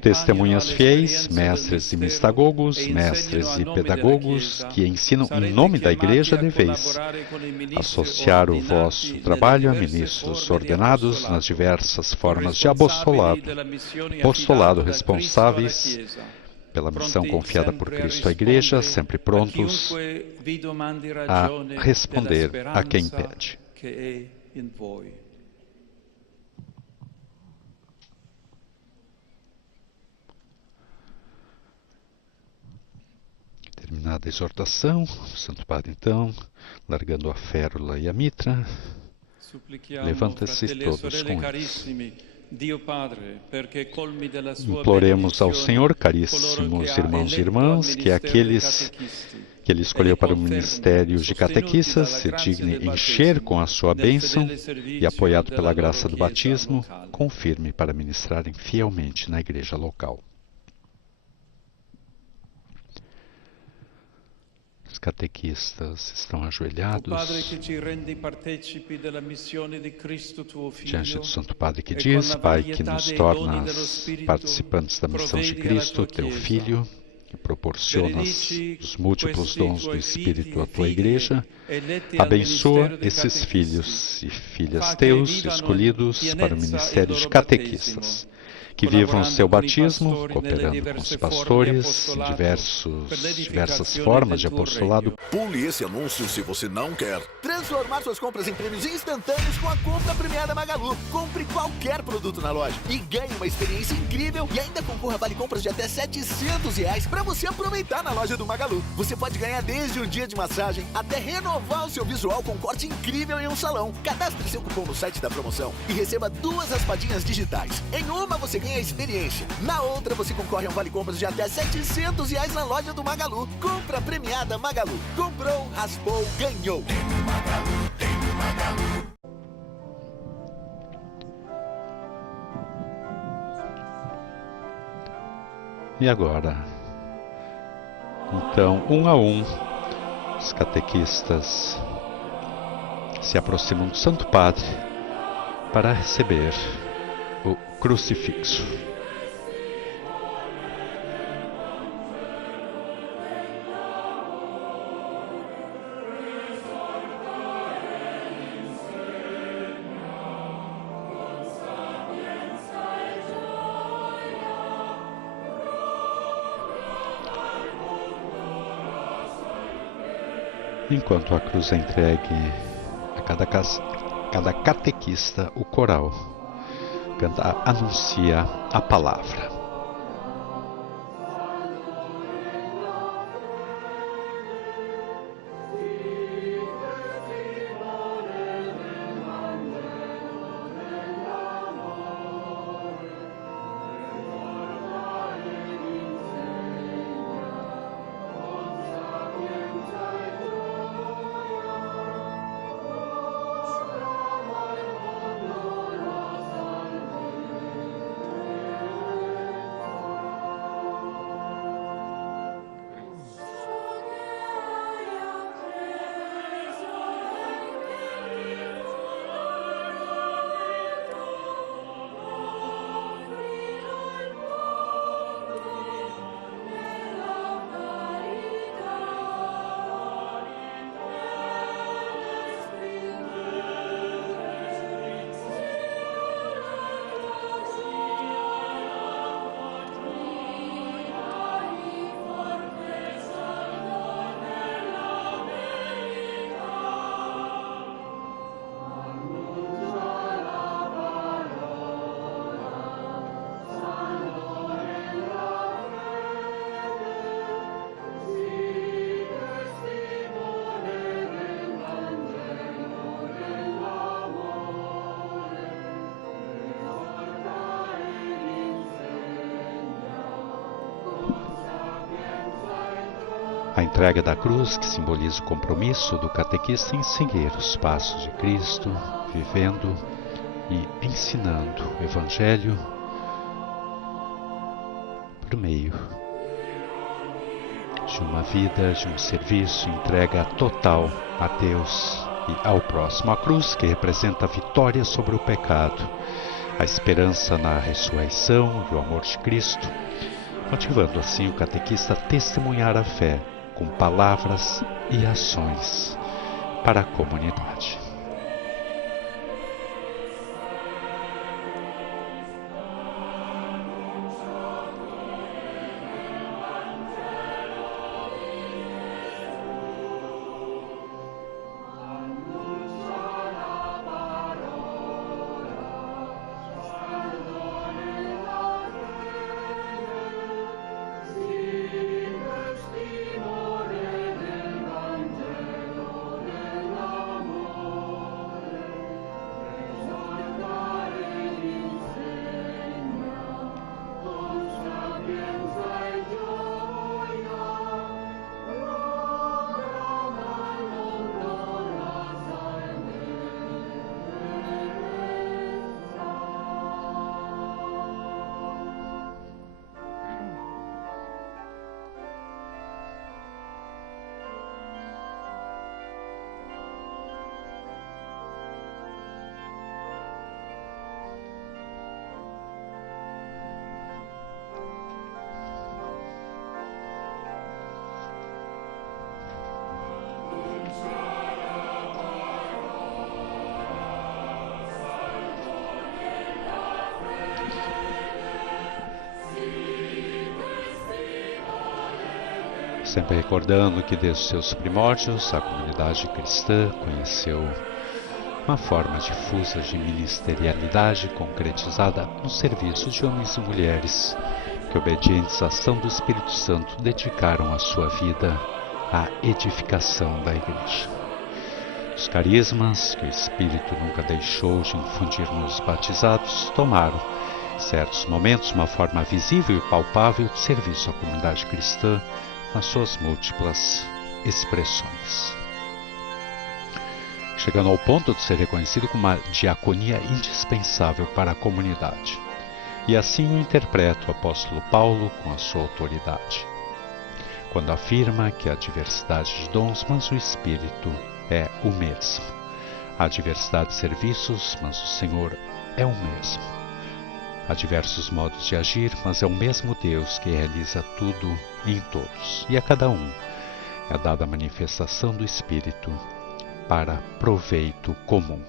Testemunhas fiéis, mestres e mistagogos, mestres e pedagogos, que ensinam em nome da Igreja, deveis associar o vosso trabalho a ministros ordenados nas diversas formas de apostolado responsáveis pela missão confiada por Cristo à Igreja, sempre prontos a responder a quem pede. Terminada a exortação, o Santo Padre, então, largando a férula e a mitra, levanta-se todos com eles. Imploremos ao Senhor, caríssimos irmãos e irmãs, que aqueles que Ele escolheu para o ministério de catequistas se digne encher com a sua bênção e, apoiado pela graça do batismo, confirme para ministrarem fielmente na igreja local. Os catequistas estão O ajoelhados Padre che ci rende partecipi della missione di Cristo tuo diante Figlio, do Santo Padre que e diz: con la Pai, que varietà nos dei torna doni dello Spirito, participantes da missão de provvedi alla Cristo, tua teu Chiesa. Filho, que proporcionas Benedici os múltiplos questi dons do tuoi Espírito figli à e tua figlie, Igreja. eletti al Abençoa ministero dei esses catechisti. filhos e filhas Fa che teus, vivano escolhidos in para o pienezza ministério il de loro catequistas, que vivam o seu batismo, cooperando com os pastores em diversas formas de apostolado. Pule esse anúncio se você não quer transformar suas compras em prêmios instantâneos com a compra premiada Magalu. Compre qualquer produto na loja e ganhe uma experiência incrível e ainda concorra a vale compras de até R$700 para você aproveitar na loja do Magalu. Você pode ganhar desde um dia de massagem até renovar o seu visual com corte incrível em um salão. Cadastre seu cupom no site da promoção e receba 2 raspadinhas digitais. Em uma você ganha a experiência, na outra você concorre a um vale compras de até R$700 na loja do Magalu. Compra premiada Magalu. Comprou, raspou, ganhou. Tem no Magalu, tem no Magalu. E agora? Então, um a um, os catequistas se aproximam do Santo Padre para receber o crucifixo. Enquanto a cruz é entregue a cada catequista, o coral anuncia a palavra. A entrega da cruz, que simboliza o compromisso do catequista em seguir os passos de Cristo, vivendo e ensinando o Evangelho por meio de uma vida, de um serviço, entrega total a Deus e ao próximo. A cruz que representa a vitória sobre o pecado, a esperança na ressurreição e o amor de Cristo, motivando assim o catequista a testemunhar a fé com palavras e ações para a comunidade. Sempre recordando que desde os seus primórdios a comunidade cristã conheceu uma forma difusa de ministerialidade concretizada no serviço de homens e mulheres que, obedientes à ação do Espírito Santo, dedicaram a sua vida à edificação da Igreja. Os carismas que o Espírito nunca deixou de infundir nos batizados tomaram, em certos momentos, uma forma visível e palpável de serviço à comunidade cristã nas suas múltiplas expressões, chegando ao ponto de ser reconhecido como uma diaconia indispensável para a comunidade. E assim o interpreta o apóstolo Paulo com a sua autoridade, quando afirma que há diversidade de dons, mas o Espírito é o mesmo. Há diversidade de serviços, mas o Senhor é o mesmo. Há diversos modos de agir, mas é o mesmo Deus que realiza tudo em todos. E a cada um é dada a manifestação do Espírito para proveito comum.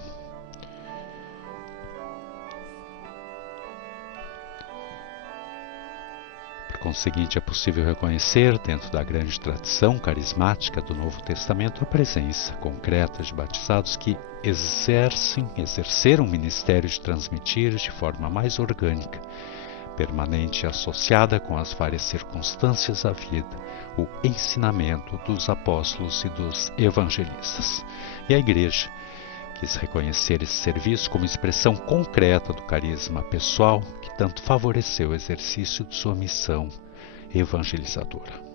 Por conseguinte, é possível reconhecer, dentro da grande tradição carismática do Novo Testamento, a presença concreta de batizados que exerceram o ministério de transmitir de forma mais orgânica, permanente e associada com as várias circunstâncias da vida, o ensinamento dos apóstolos e dos evangelistas. E a Igreja quis reconhecer esse serviço como expressão concreta do carisma pessoal que tanto favoreceu o exercício de sua missão evangelizadora.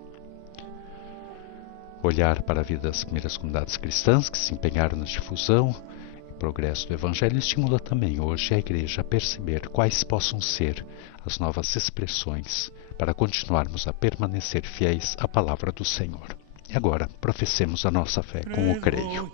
Olhar para a vida das primeiras comunidades cristãs que se empenharam na difusão e progresso do Evangelho estimula também hoje a Igreja a perceber quais possam ser as novas expressões para continuarmos a permanecer fiéis à palavra do Senhor. E agora, professemos a nossa fé com o creio.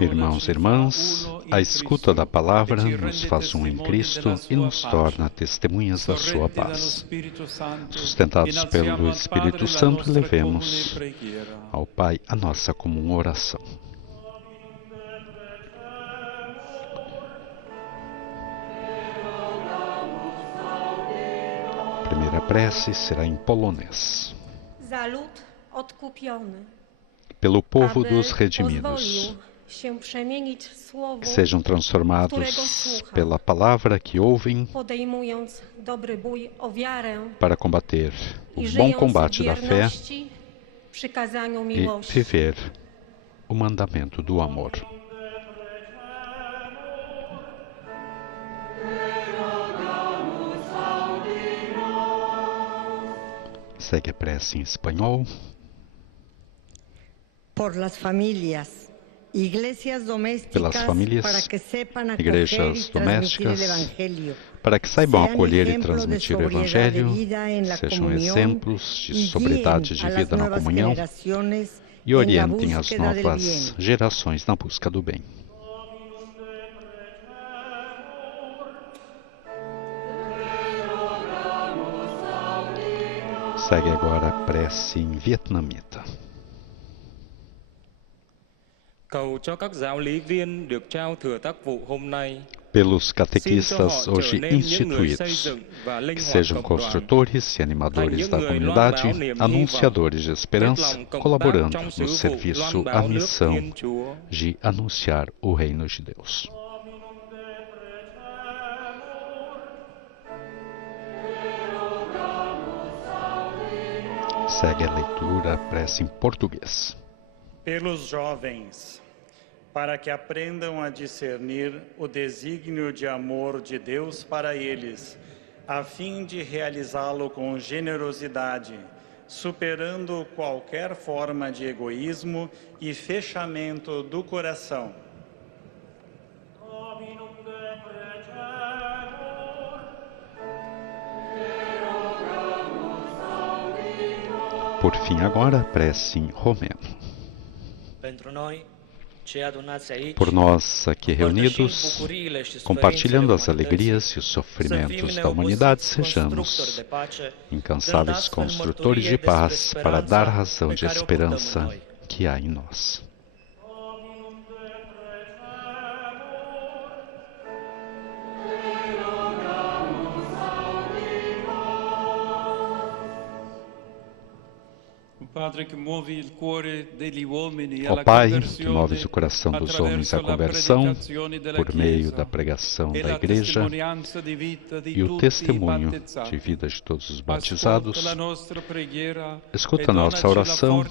Irmãos e irmãs, a escuta da palavra nos faz um em Cristo e nos torna testemunhas da sua paz. Sustentados pelo Espírito Santo, elevemos ao Pai a nossa comum oração. A primeira prece será em polonês. Pelo povo dos redimidos, que sejam transformados pela palavra que ouvem para combater o bom combate da fé e viver o mandamento do amor. Segue a prece em espanhol. Pelas famílias, igrejas domésticas, para que saibam acolher e transmitir o Evangelho, sejam exemplos de sobriedade de vida na comunhão e orientem as novas gerações na busca do bem. Segue agora a prece em vietnamita. Pelos catequistas hoje instituídos, que sejam construtores e animadores da comunidade, anunciadores de esperança, colaborando no serviço à missão de anunciar o reino de Deus. Segue a leitura, a prece em português. Pelos jovens, para que aprendam a discernir o desígnio de amor de Deus para eles, a fim de realizá-lo com generosidade, superando qualquer forma de egoísmo e fechamento do coração. Por fim, agora, a prece em romeno. Por nós aqui reunidos, compartilhando as alegrias e os sofrimentos da humanidade, sejamos incansáveis construtores de paz para dar razão de esperança que há em nós. Ó Pai, que moves o coração dos homens à conversão por meio da pregação da Igreja e o testemunho de vida de todos os batizados, escuta a nossa oração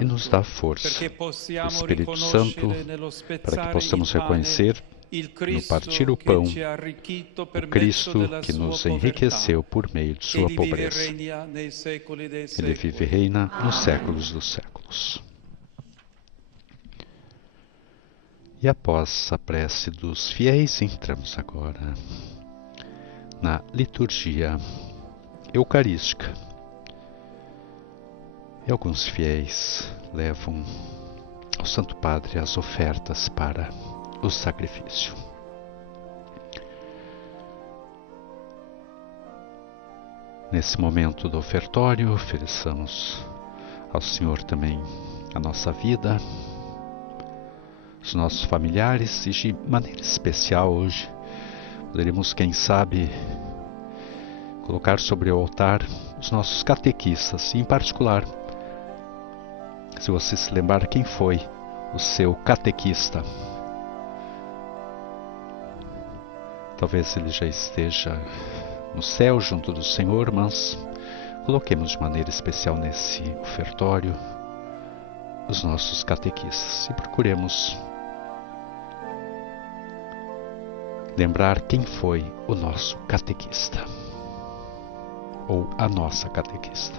e nos dá força do Espírito Santo para que possamos reconhecer no partir o pão, o Cristo que nos enriqueceu por meio de sua pobreza. Ele vive e reina nos séculos dos séculos. E após a prece dos fiéis, entramos agora na liturgia eucarística. E alguns fiéis levam ao Santo Padre as ofertas para o sacrifício. Nesse momento do ofertório, ofereçamos ao Senhor também a nossa vida, os nossos familiares e de maneira especial hoje poderíamos, quem sabe, colocar sobre o altar os nossos catequistas, e em particular, se você se lembrar quem foi o seu catequista. Talvez ele já esteja no céu junto do Senhor, mas coloquemos de maneira especial nesse ofertório os nossos catequistas e procuremos lembrar quem foi o nosso catequista ou a nossa catequista.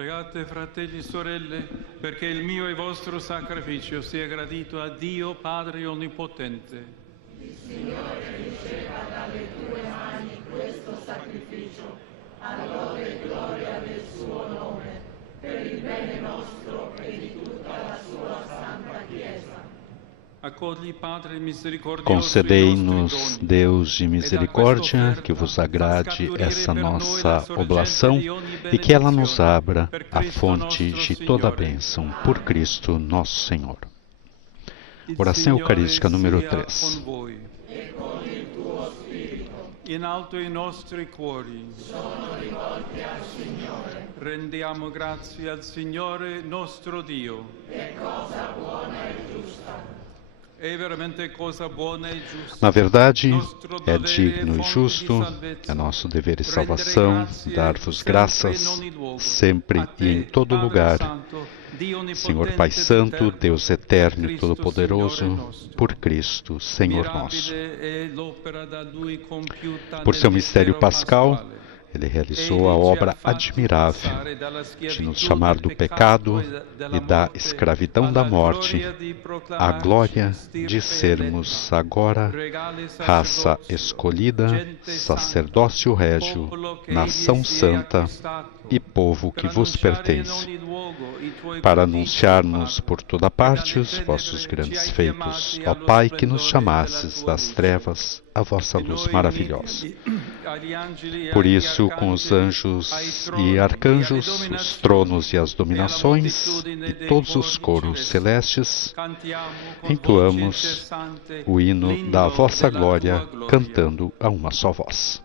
Pregate, fratelli e sorelle, perché il mio e vostro sacrificio sia gradito a Dio Padre Onnipotente. Il Signore riceva dalle tue mani questo sacrificio, a lode e gloria del suo nome, per il bene nostro e di tutta la sua santa Chiesa. Concedei-nos, Deus de misericórdia, que vos agrade essa nossa oblação e que ela nos abra a fonte de toda a bênção, por Cristo nosso Senhor. Oração Eucarística número 3. In alto i nostri cuori sono rivolti al Signore. Rendiamo grazie al Signore nostro Dio. È cosa buona e giusta. Na verdade, é digno e justo, é nosso dever e salvação, dar-vos graças, sempre e em todo lugar, Senhor Pai Santo, Deus Eterno e Todo-Poderoso, por Cristo, Senhor nosso. Por seu mistério pascal, Ele realizou a obra admirável de nos chamar do pecado e da escravidão da morte, à glória de sermos agora raça escolhida, sacerdócio régio, nação santa e povo que vos pertence, para anunciarmos por toda parte os vossos grandes feitos, ó Pai, que nos chamastes das trevas à vossa luz maravilhosa. Por isso, com os anjos e arcanjos, os tronos e as dominações e todos os coros celestes, entoamos o hino da vossa glória, cantando a uma só voz.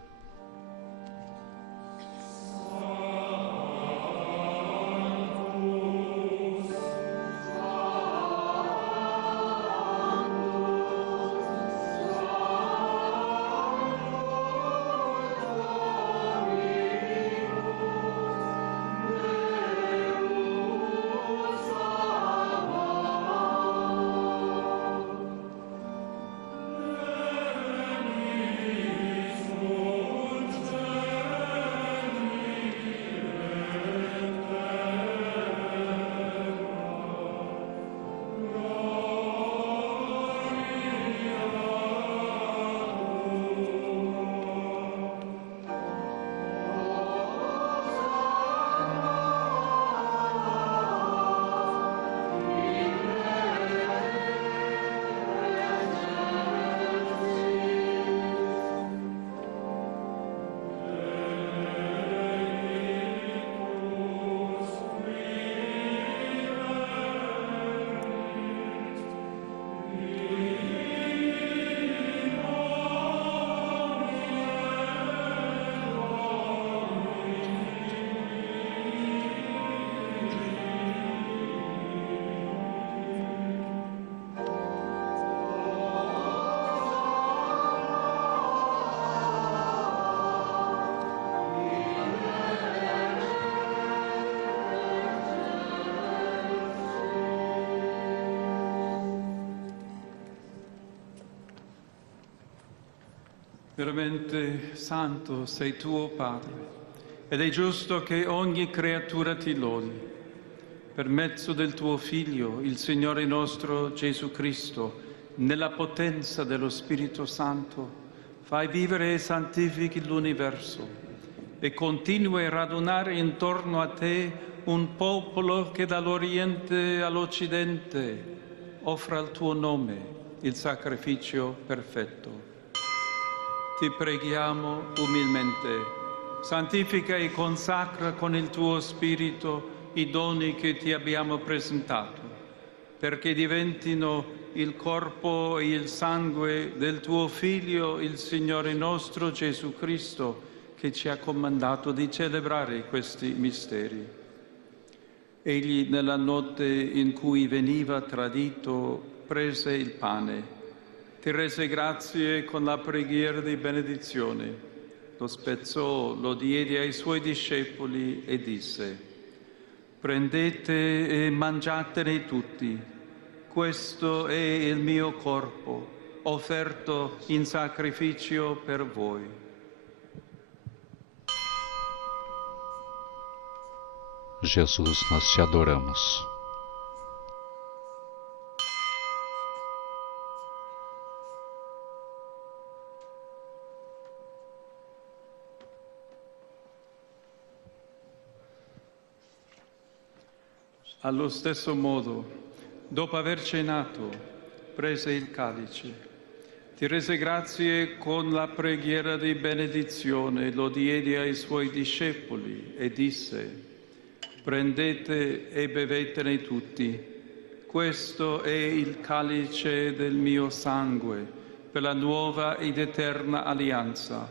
Veramente santo sei tuo Padre, ed è giusto che ogni creatura ti lodi. Per mezzo del tuo Figlio, il Signore nostro Gesù Cristo, nella potenza dello Spirito Santo, fai vivere e santifichi l'universo e continui a radunare intorno a te un popolo che dall'Oriente all'Occidente offra al tuo nome il sacrificio perfetto. Ti preghiamo umilmente, santifica e consacra con il tuo Spirito i doni che ti abbiamo presentato, perché diventino il corpo e il sangue del tuo Figlio, il Signore nostro Gesù Cristo, che ci ha comandato di celebrare questi misteri. Egli, nella notte in cui veniva tradito, prese il pane, ti rese grazie con la preghiera di benedizione, lo spezzò, lo diede ai suoi discepoli e disse: prendete e mangiatene tutti, questo è il mio corpo, offerto in sacrificio per voi. Jesus, nós te adoramos. Allo stesso modo, dopo aver cenato, prese il calice, ti rese grazie con la preghiera di benedizione, lo diede ai suoi discepoli e disse: prendete e bevetene tutti, questo è il calice del mio sangue, per la nuova ed eterna alleanza,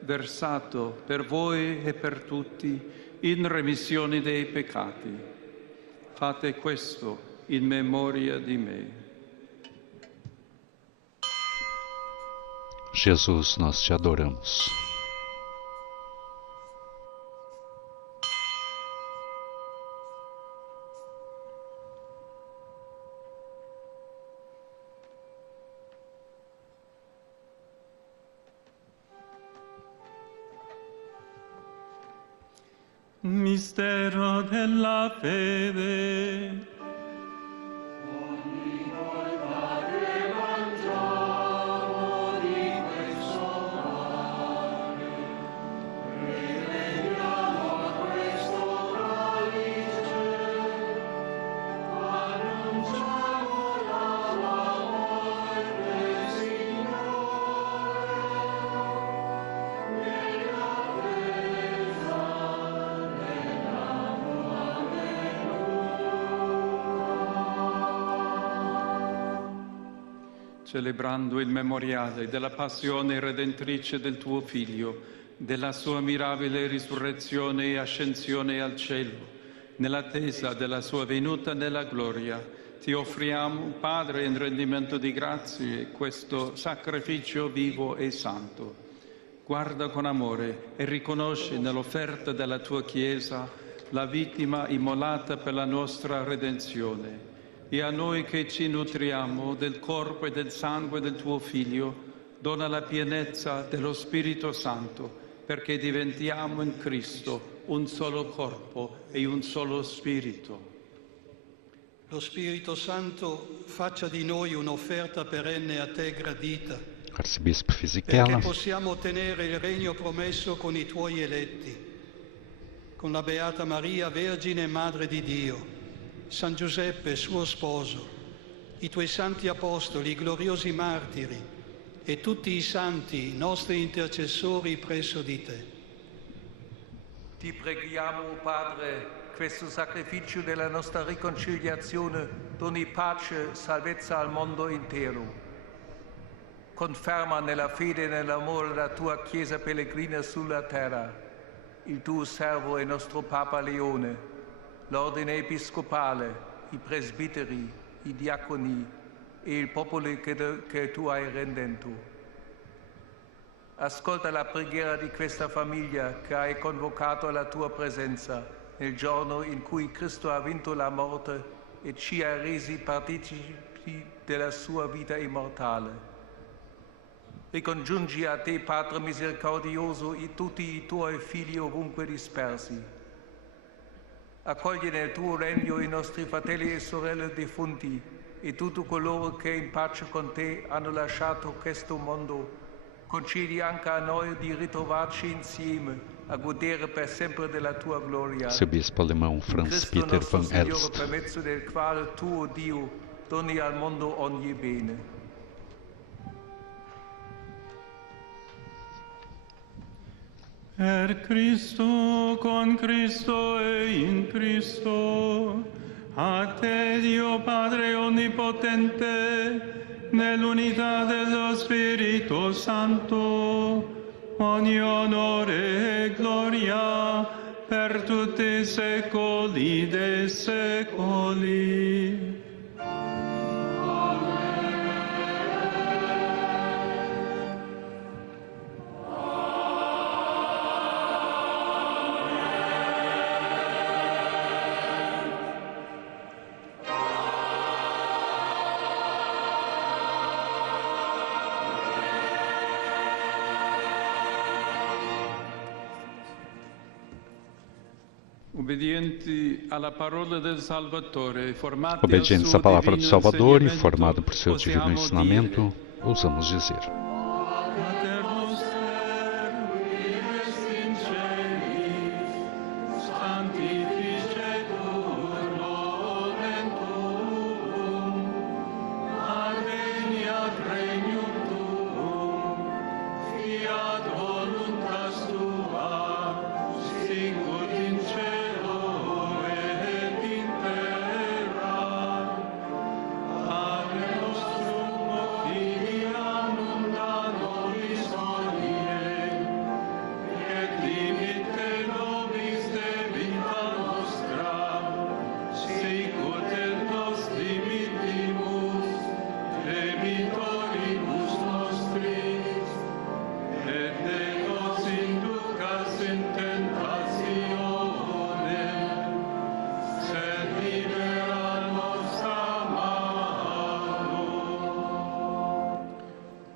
versato per voi e per tutti in remissione dei peccati. Fate questo in memoria di me. Jesus, nós te adoramos. Mistero della fede. Celebrando il memoriale della passione redentrice del tuo Figlio, della sua mirabile risurrezione e ascensione al cielo, nell'attesa della sua venuta nella gloria, ti offriamo, Padre, in rendimento di grazie, questo sacrificio vivo e santo. Guarda con amore e riconosci nell'offerta della tua Chiesa la vittima immolata per la nostra redenzione. E a noi che ci nutriamo del corpo e del sangue del tuo Figlio, dona la pienezza dello Spirito Santo, perché diventiamo in Cristo un solo corpo e un solo Spirito. Lo Spirito Santo faccia di noi un'offerta perenne a te gradita, Arcibispo Fisichella, perché possiamo ottenere il regno promesso con i tuoi eletti, con la Beata Maria, Vergine e Madre di Dio, San Giuseppe, suo sposo, i tuoi santi apostoli, i gloriosi martiri e tutti i santi, nostri intercessori presso di te. Ti preghiamo, Padre, questo sacrificio della nostra riconciliazione doni pace e salvezza al mondo intero. Conferma nella fede e nell'amore la tua Chiesa pellegrina sulla terra, il tuo servo e nostro Papa Leone, l'ordine episcopale, i presbiteri, i diaconi e il popolo che tu hai redento. Ascolta la preghiera di questa famiglia che hai convocato alla tua presenza nel giorno in cui Cristo ha vinto la morte e ci ha resi partecipi della sua vita immortale. Ricongiungi a te, Padre misericordioso, tutti i tuoi figli ovunque dispersi. Accogli nel tuo regno i nostri fratelli e sorelle defunti e tutti coloro che in pace con te hanno lasciato questo mondo. Concedi anche a noi di ritrovarci insieme a godere per sempre della tua gloria. Arcebispo alemão Franz Peter van Elst. Per mezzo del quale tu, Dio, doni al mondo ogni bene. Per Cristo, con Cristo e in Cristo, a te Dio Padre Onnipotente, nell'unità dello Spirito Santo, ogni onore e gloria per tutti i secoli dei secoli. Obedientes à palavra do Salvador e formado por seu divino ensinamento, ousamos dizer: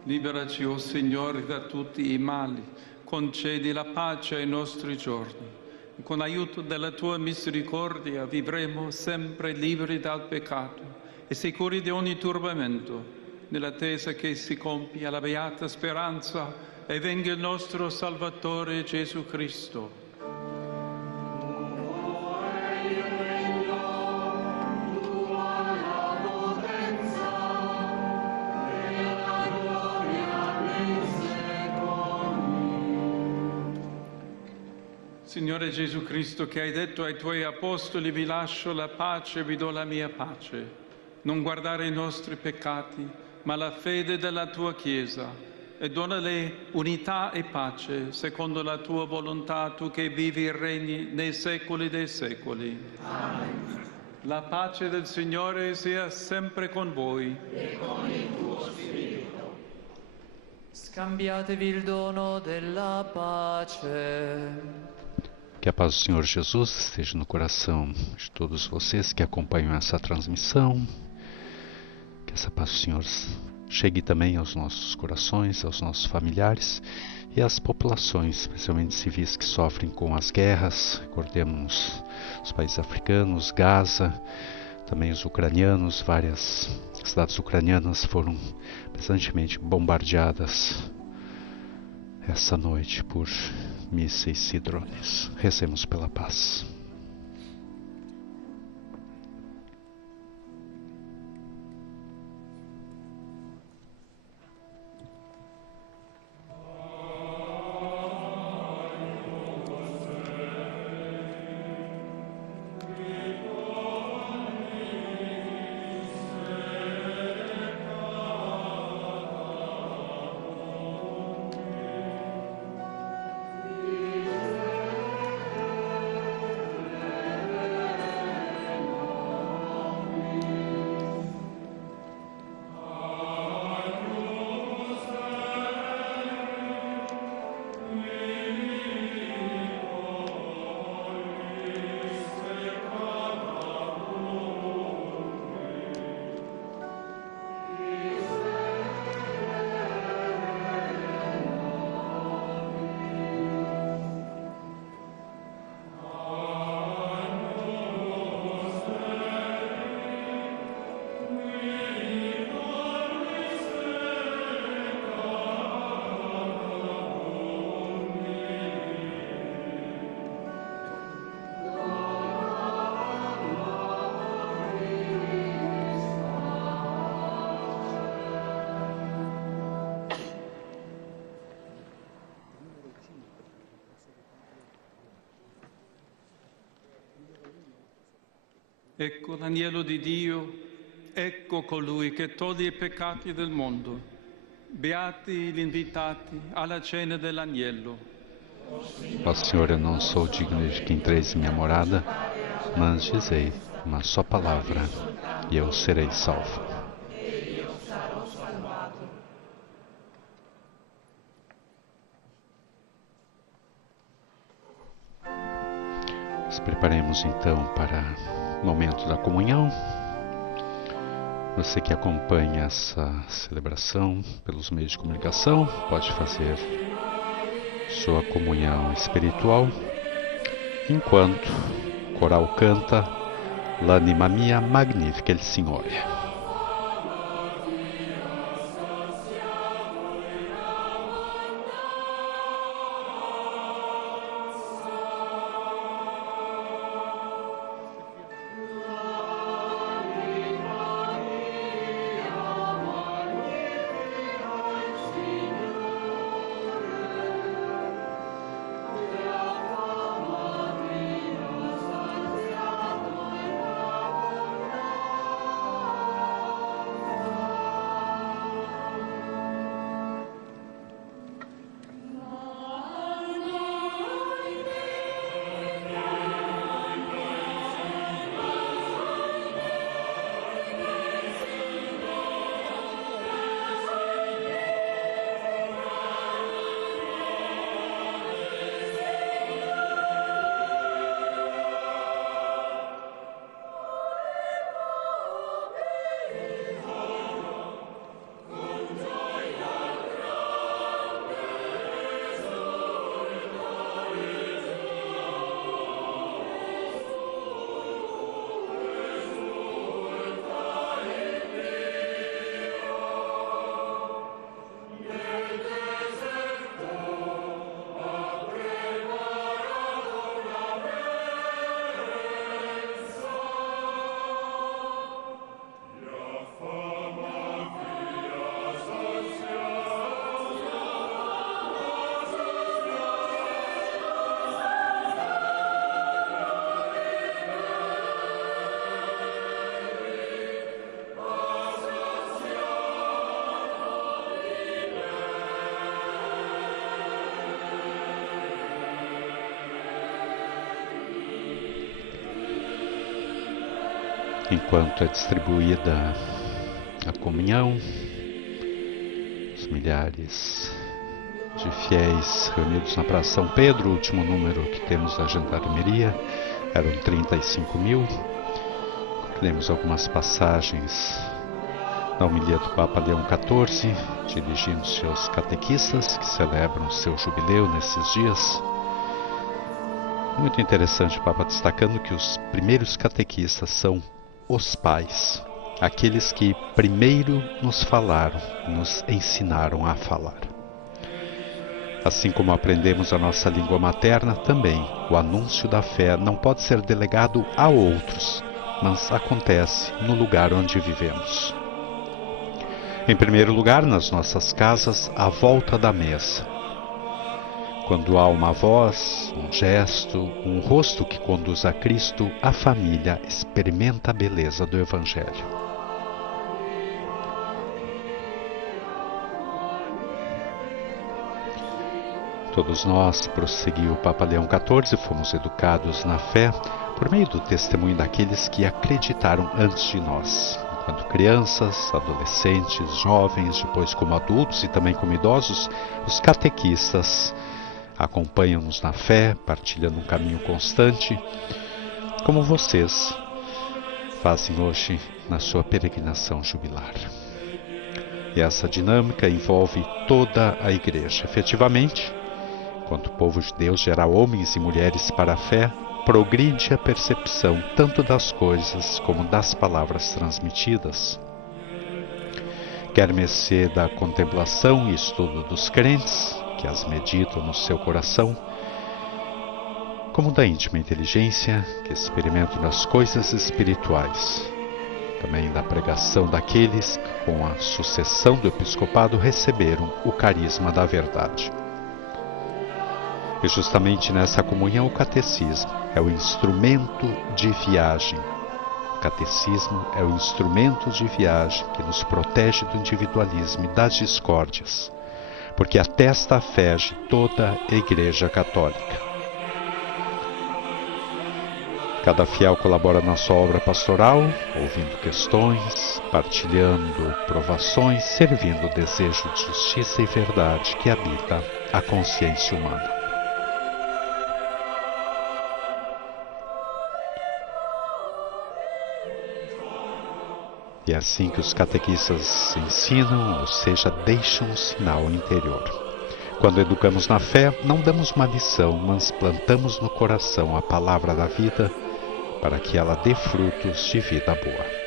Liberaci, o Signore, da tutti i mali, concedi la pace ai nostri giorni. Con aiuto della tua misericordia vivremo sempre liberi dal peccato e sicuri di ogni turbamento, nell'attesa che si compia la beata speranza e venga il nostro Salvatore Gesù Cristo. Signore Gesù Cristo, che hai detto ai tuoi apostoli: vi lascio la pace, vi do la mia pace. Non guardare i nostri peccati, ma la fede della tua Chiesa, e donale unità e pace, secondo la tua volontà, tu che vivi e regni nei secoli dei secoli. Amen. La pace del Signore sia sempre con voi. E con il tuo spirito. Scambiatevi il dono della pace. Que a paz do Senhor Jesus esteja no coração de todos vocês que acompanham essa transmissão. Que essa paz do Senhor chegue também aos nossos corações, aos nossos familiares e às populações, especialmente civis, que sofrem com as guerras. Recordemos os países africanos, Gaza, também os ucranianos. Várias cidades ucranianas foram pesantemente bombardeadas essa noite por mísseis e drones. Recemos pela paz. Ecco l'agnello di Dio, ecco colui che toglie i peccati del mondo. Beati gli invitati alla cena dell'agnello. Ó Senhor, eu não sou digno de que entreis em minha morada, mas dizei uma só palavra e eu serei salvo. Nos preparemos então para o momento da comunhão. Você que acompanha essa celebração pelos meios de comunicação pode fazer sua comunhão espiritual enquanto coral canta L'anima mia magnifica il Signore. Enquanto é distribuída a comunhão, os milhares de fiéis reunidos na Praça São Pedro, o último número que temos da Gendarmeria, eram 35 mil. Lemos algumas passagens da homilia do Papa Leão XIV, dirigindo-se aos catequistas que celebram seu jubileu nesses dias. Muito interessante o Papa destacando que os primeiros catequistas são os pais, aqueles que primeiro nos falaram, nos ensinaram a falar. Assim como aprendemos a nossa língua materna, também o anúncio da fé não pode ser delegado a outros, mas acontece no lugar onde vivemos. Em primeiro lugar, nas nossas casas, à volta da mesa. Quando há uma voz, um gesto, um rosto que conduz a Cristo, a família experimenta a beleza do Evangelho. Todos nós, prosseguiu o Papa Leão XIV, fomos educados na fé por meio do testemunho daqueles que acreditaram antes de nós. Enquanto crianças, adolescentes, jovens, depois como adultos e também como idosos, os catequistas acompanham-nos na fé, partilhando um caminho constante, como vocês fazem hoje na sua peregrinação jubilar. E essa dinâmica envolve toda a Igreja. Efetivamente, enquanto o povo de Deus gera homens e mulheres para a fé, progride a percepção tanto das coisas como das palavras transmitidas. Quer mercê da contemplação e estudo dos crentes, que as meditam no seu coração, como da íntima inteligência, que experimentam as coisas espirituais, também da pregação daqueles que, com a sucessão do episcopado, receberam o carisma da verdade. E justamente nessa comunhão o catecismo é o instrumento de viagem. O catecismo é o instrumento de viagem que nos protege do individualismo e das discórdias, porque atesta a fé de toda a Igreja Católica. Cada fiel colabora na sua obra pastoral, ouvindo questões, partilhando provações, servindo o desejo de justiça e verdade que habita a consciência humana. E é assim que os catequistas ensinam, ou seja, deixam um sinal interior. Quando educamos na fé, não damos uma lição, mas plantamos no coração a palavra da vida para que ela dê frutos de vida boa.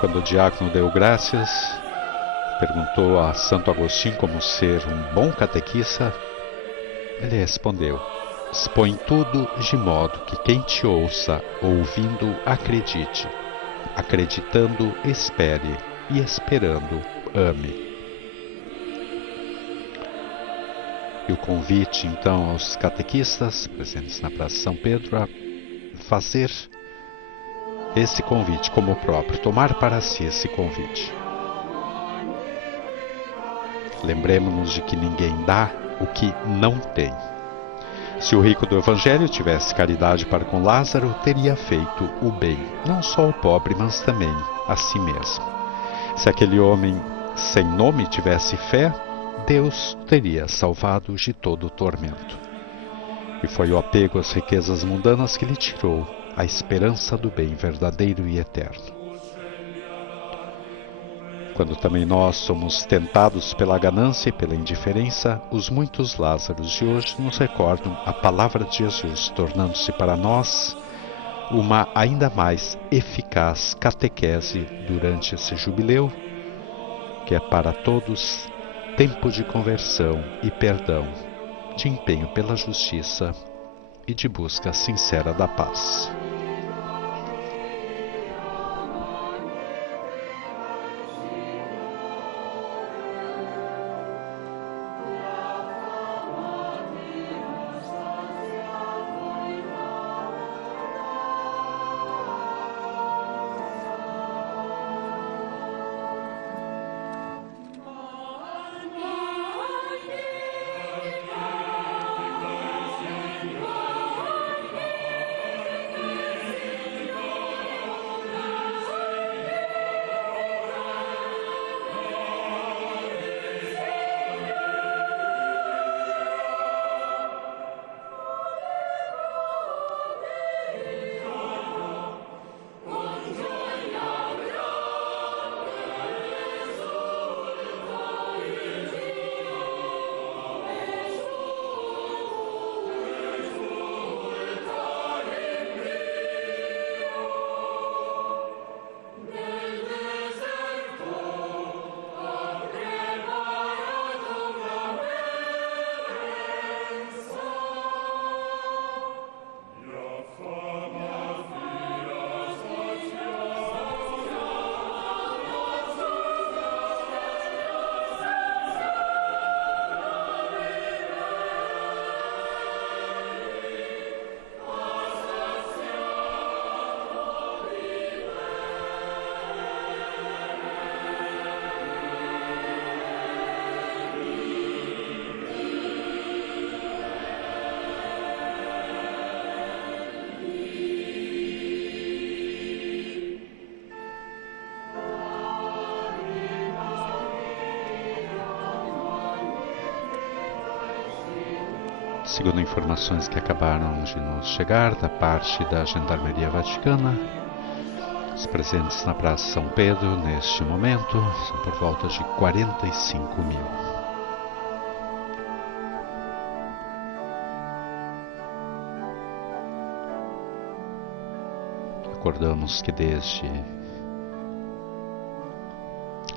Quando o diácono deu graças, perguntou a Santo Agostinho como ser um bom catequista, ele respondeu: expõe tudo de modo que quem te ouça, ouvindo, acredite, acreditando, espere, e esperando, ame. E o convite, então, aos catequistas presentes na Praça São Pedro a fazer esse convite como próprio, tomar para si esse convite. Lembremos-nos de que ninguém dá o que não tem. Se o rico do Evangelho tivesse caridade para com Lázaro, teria feito o bem, não só ao pobre, mas também a si mesmo. Se aquele homem sem nome tivesse fé, Deus teria salvado de todo o tormento. E foi o apego às riquezas mundanas que lhe tirou a esperança do bem verdadeiro e eterno. Quando também nós somos tentados pela ganância e pela indiferença, os muitos Lázaros de hoje nos recordam a palavra de Jesus, tornando-se para nós uma ainda mais eficaz catequese durante esse jubileu, que é para todos tempo de conversão e perdão, de empenho pela justiça e de busca sincera da paz. Segundo informações que acabaram de nos chegar da parte da Gendarmeria Vaticana, os presentes na Praça São Pedro, neste momento, são por volta de 45 mil. Recordamos que desde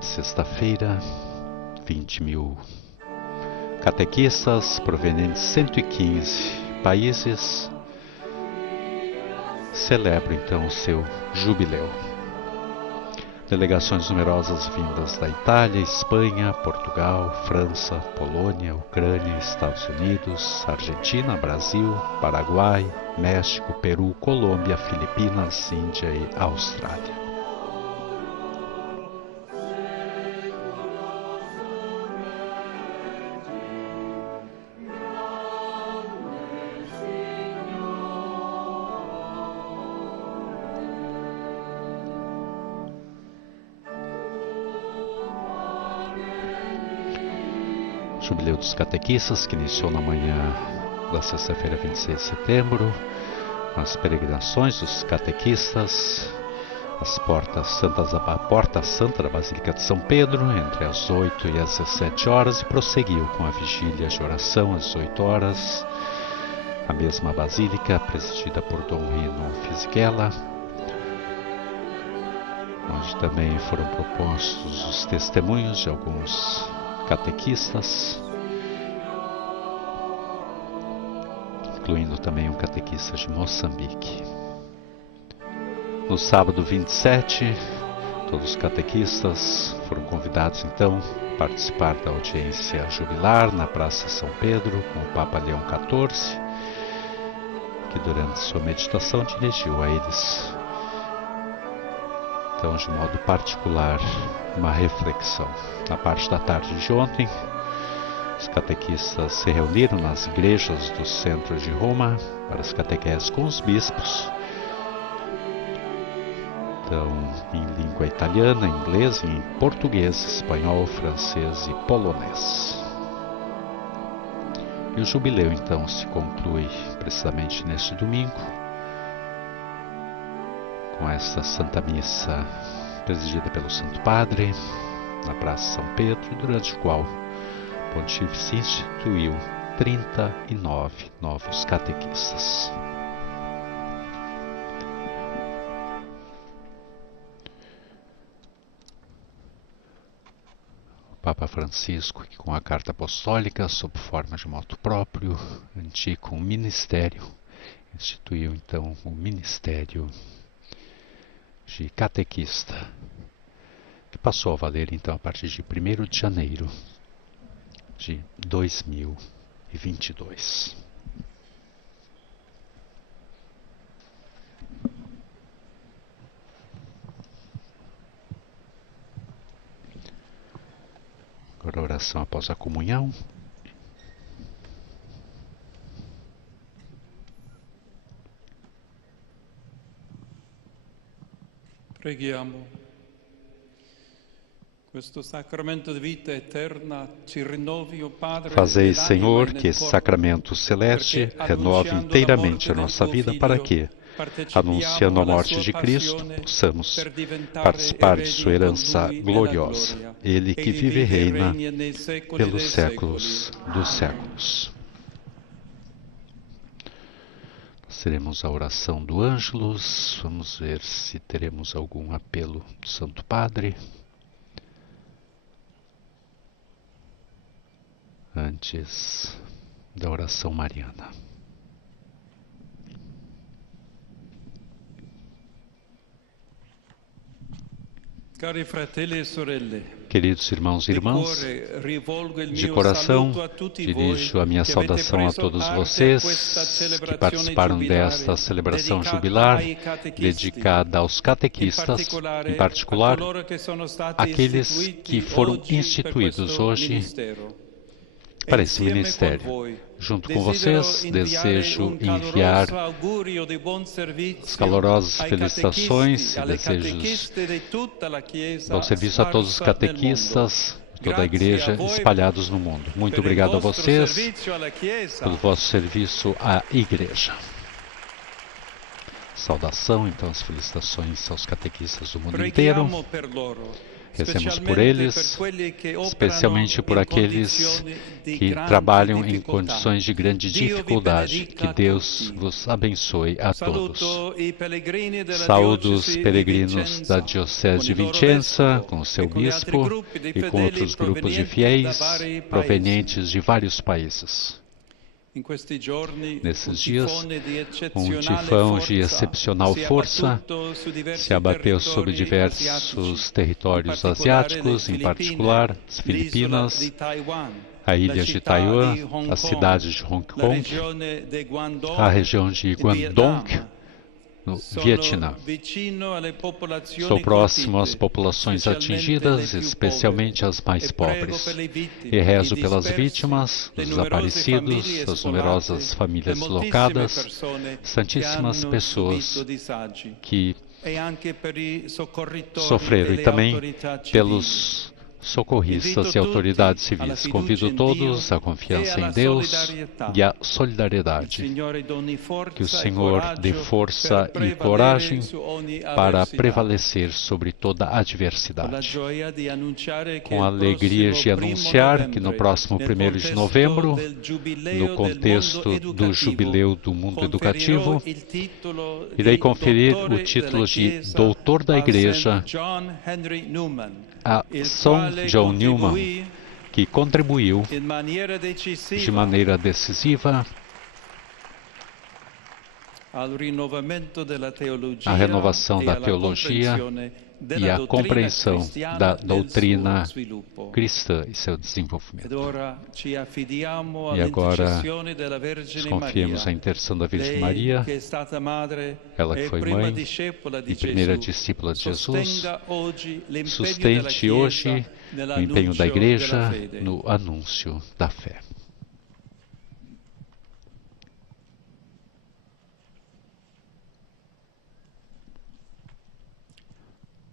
sexta-feira, 20 mil catequistas provenientes de 115 países celebram então o seu jubileu. Delegações numerosas vindas da Itália, Espanha, Portugal, França, Polônia, Ucrânia, Estados Unidos, Argentina, Brasil, Paraguai, México, Peru, Colômbia, Filipinas, Índia e Austrália. Jubileu dos Catequistas, que iniciou na manhã da sexta-feira 26 de setembro, as peregrinações dos catequistas, a Porta Santa da Basílica de São Pedro, entre as 8 e as 17 horas, e prosseguiu com a vigília de oração às 18 horas, a mesma Basílica, presidida por Dom Rino Fisichella, onde também foram propostos os testemunhos de alguns catequistas, incluindo também um catequista de Moçambique. No sábado 27, todos os catequistas foram convidados então a participar da audiência jubilar na Praça São Pedro com o Papa Leão XIV, que durante sua meditação dirigiu a eles, então de modo particular, uma reflexão. Na parte da tarde de ontem, os catequistas se reuniram nas igrejas do centro de Roma para as catequeses com os bispos, então em língua italiana, inglês, em português, espanhol, francês e polonês. E o jubileu então se conclui precisamente neste domingo com esta Santa Missa presidida pelo Santo Padre na Praça São Pedro, durante o qual o Pontífice instituiu 39 novos catequistas. Papa Francisco, que com a carta apostólica, sob forma de motu próprio, indica um ministério, instituiu então o ministério de catequista, que passou a valer então a partir de 1º de janeiro de 2022. Agora a oração após a comunhão. Preghiamo. Questo sacramento di vita eterna ci rinnovi, o Padre. Fazei, Senhor, que esse sacramento celeste renove inteiramente a nossa vida, para que, anunciando a morte de Cristo, possamos participar de sua herança gloriosa. Ele que vive e reina pelos séculos dos séculos. Teremos a oração do Ângelus. Vamos ver se teremos algum apelo do Santo Padre antes da oração mariana. Cari fratelli e sorelle, queridos irmãos e irmãs, de coração dirijo a minha saudação a todos vocês que participaram desta celebração jubilar dedicada aos catequistas, em particular aqueles que foram instituídos hoje para esse ministério. Junto com vocês, desejo enviar as calorosas felicitações e desejos ao serviço a todos os catequistas de toda a Igreja espalhados no mundo. Muito obrigado a vocês pelo vosso serviço à Igreja. Saudação, então, as felicitações aos catequistas do mundo inteiro. Rezemos por eles, especialmente por aqueles que trabalham em condições de grande dificuldade. Que Deus vos abençoe a todos. Saúdo os peregrinos da Diocese de Vicenza, com o seu bispo e com outros grupos de fiéis provenientes de vários países. Nesses dias, um tifão de excepcional força se abateu sobre diversos territórios asiáticos, em particular as Filipinas, a ilha de Taiwan, a cidade de Hong Kong, a região de Guangdong, no Vietnã. Sou próximo às populações atingidas, especialmente as mais pobres, e rezo pelas vítimas, os desaparecidos, as numerosas famílias deslocadas, santíssimas pessoas que sofreram, e também pelos socorristas e autoridades civis. Convido todos à confiança em Deus e à solidariedade. Que o Senhor dê força e coragem para prevalecer sobre toda adversidade. Com a alegria de anunciar que no próximo 1º de novembro, no contexto do Jubileu do Mundo Educativo, irei conferir o título de Doutor da Igreja a São John Newman, que contribuiu de maneira decisiva à renovação da teologia e à compreensão da doutrina cristã e seu desenvolvimento. E agora nos confiemos à intercessão da Virgem Maria, ela que foi mãe e primeira discípula de Jesus, sustente hoje o empenho da Igreja no anúncio da fé.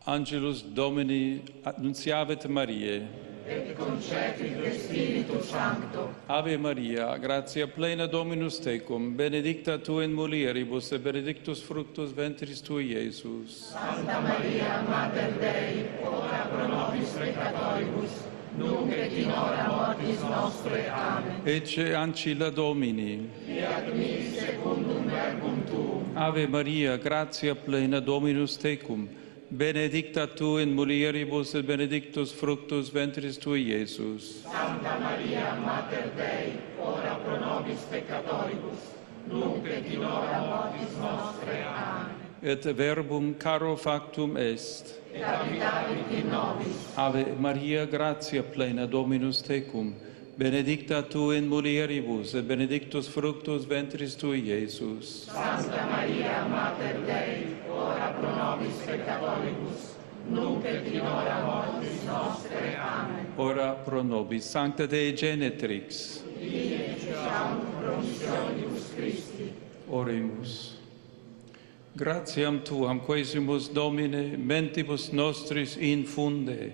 Angelus Domini annunciavit Mariae. Et concepit Spiritus Sancto. Ave Maria, gratia plena Dominus tecum, benedicta tu in mulieribus, et benedictus fructus ventris tui, Iesus. Santa Maria, Mater Dei, ora pro nobis peccatoribus, nunc et in hora mortis nostre. Amen. Ecce ancilla Domini. Fiat mi secundum verbum tuum. Ave Maria, gratia plena Dominus tecum, benedicta tu in mulieribus et benedictus fructus ventris tui, Iesus. Santa Maria, Mater Dei, ora pro nobis peccatoribus, nunc et in hora mortis nostre. Amen. Et verbum caro factum est. Et habitavit in nobis. Ave Maria, gratia plena Dominus tecum, benedicta tu in mulieribus et benedictus fructus ventris tui, Iesus. Santa Maria, Mater Dei, ora pro nobis peccatoribus, nunc et in hora mortis nostre. Amen. Ora pro nobis, Sancta Dei Genetrix. Digne promissionibus Christi. Oremus. Gratiam Tuam, quesimus Domine, mentibus nostris infunde,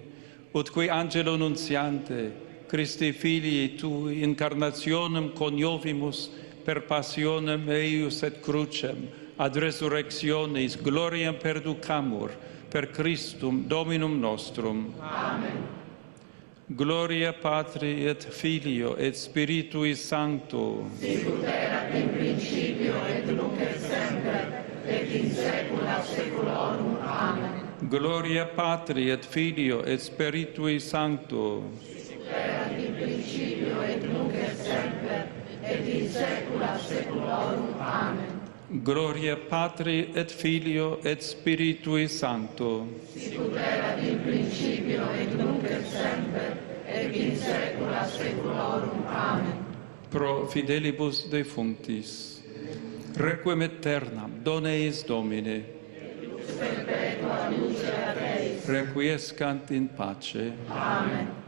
ut qui angelo nuntiante, Christi Filii Tui, incarnationem coniovimus per passionem eius et crucem, ad resurrectionis gloriam perducamur, per Christum Dominum nostrum. Amen. Gloria Patri et Filio et Spiritui Sancto. Sicut erat in principio et nunc et semper, et in saecula saeculorum. Amen. Gloria Patri et Filio et Spiritui Sancto. Erat in principio et nunc et semper, et in saecula saeculorum. Amen. Gloria Patri et Filio et Spiritui Sancto. Sicut erat in principio et nunc et semper, et in saecula saeculorum. Amen. Pro fidelibus defunctis, requiem aeternam, dona eis Domine, Perpetua luce ad eis. requiescant in pace. Amen.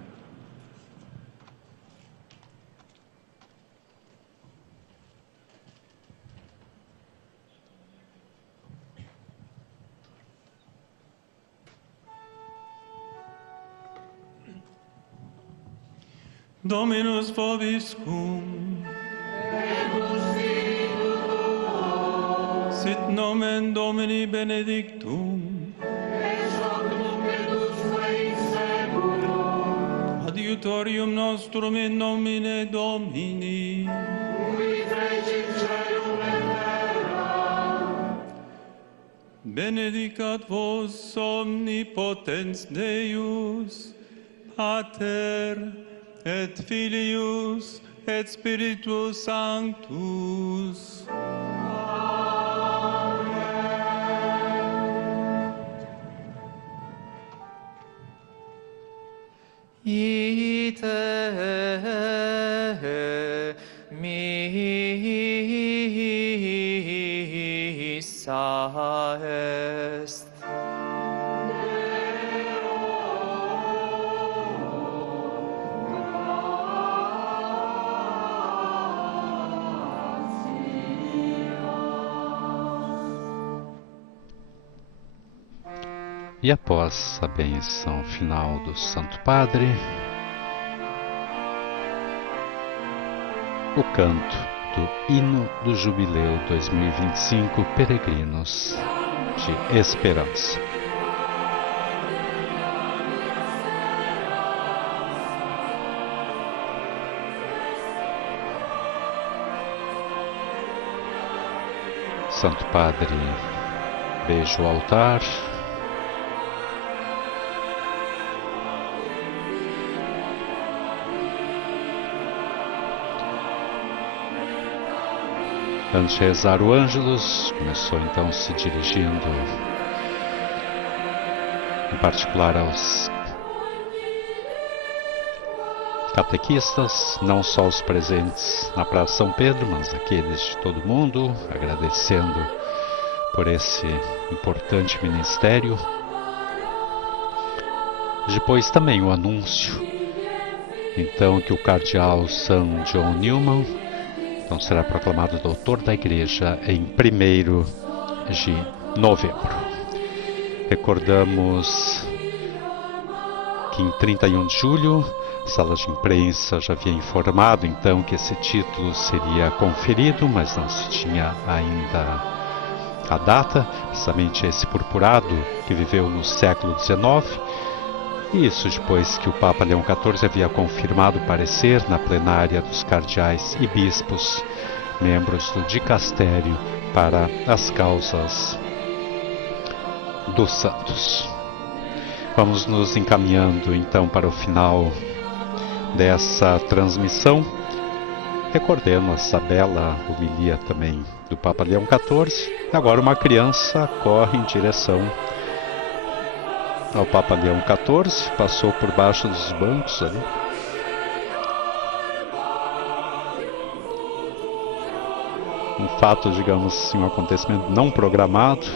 Dominus vobiscum. Sit nomen Domini benedictum. Adiutorium nostrum in nomine Domini. Qui fecit caelum et terra. Benedicat vos omnipotens Deus, Pater et Filius et Spiritus Sanctus. Ite missa est. E após a bênção final do Santo Padre, o canto do Hino do Jubileu 2025, Peregrinos de Esperança. Santo Padre beija o altar. Antes de rezar o Ângelus, começou então se dirigindo, em particular aos catequistas, não só os presentes na Praça São Pedro, mas aqueles de todo mundo, agradecendo por esse importante ministério. Depois também o anúncio, então, que o cardeal São John Newman então será proclamado doutor da Igreja em 1º de novembro. Recordamos que em 31 de julho, a sala de imprensa já havia informado então que esse título seria conferido, mas não se tinha ainda a data, precisamente esse purpurado que viveu no século XIX. E isso depois que o Papa Leão XIV havia confirmado o parecer na plenária dos cardeais e bispos, membros do dicastério para as causas dos santos. Vamos nos encaminhando então para o final dessa transmissão, recordando essa bela homilia também do Papa Leão XIV. Agora uma criança corre em direção ao Papa Leão XIV, passou por baixo dos bancos ali. Um fato, digamos assim, um acontecimento não programado.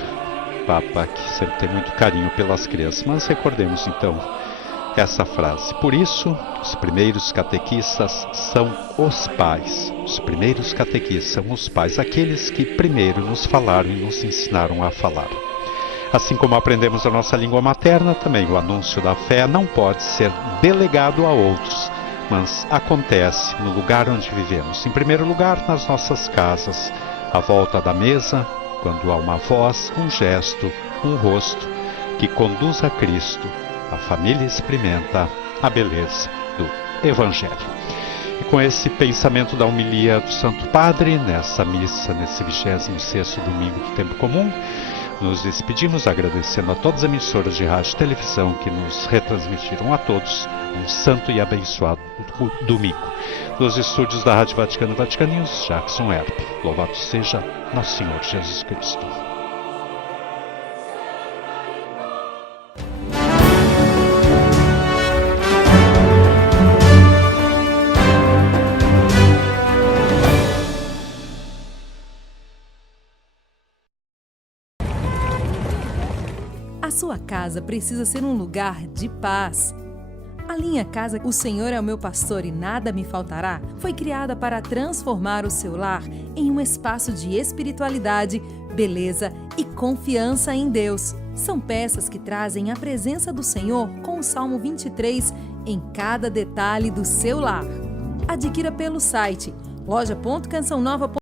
Papa que sempre tem muito carinho pelas crianças. Mas recordemos então essa frase: por isso, os primeiros catequistas são os pais. Os primeiros catequistas são os pais, aqueles que primeiro nos falaram e nos ensinaram a falar. Assim como aprendemos a nossa língua materna, também o anúncio da fé não pode ser delegado a outros, mas acontece no lugar onde vivemos. Em primeiro lugar, nas nossas casas, à volta da mesa, quando há uma voz, um gesto, um rosto que conduz a Cristo, a família experimenta a beleza do Evangelho. E com esse pensamento da homilia do Santo Padre, nessa missa, nesse 26º domingo do Tempo Comum, nos despedimos agradecendo a todas as emissoras de rádio e televisão que nos retransmitiram a todos um santo e abençoado domingo. Dos estúdios da Rádio Vaticano Vatican News, Jackson Herp. Louvado seja Nosso Senhor Jesus Cristo. Sua casa precisa ser um lugar de paz. A linha Casa O Senhor é o meu pastor e nada me faltará foi criada para transformar o seu lar em um espaço de espiritualidade, beleza e confiança em Deus. São peças que trazem a presença do Senhor com o Salmo 23 em cada detalhe do seu lar. Adquira pelo site loja.cançãonova.com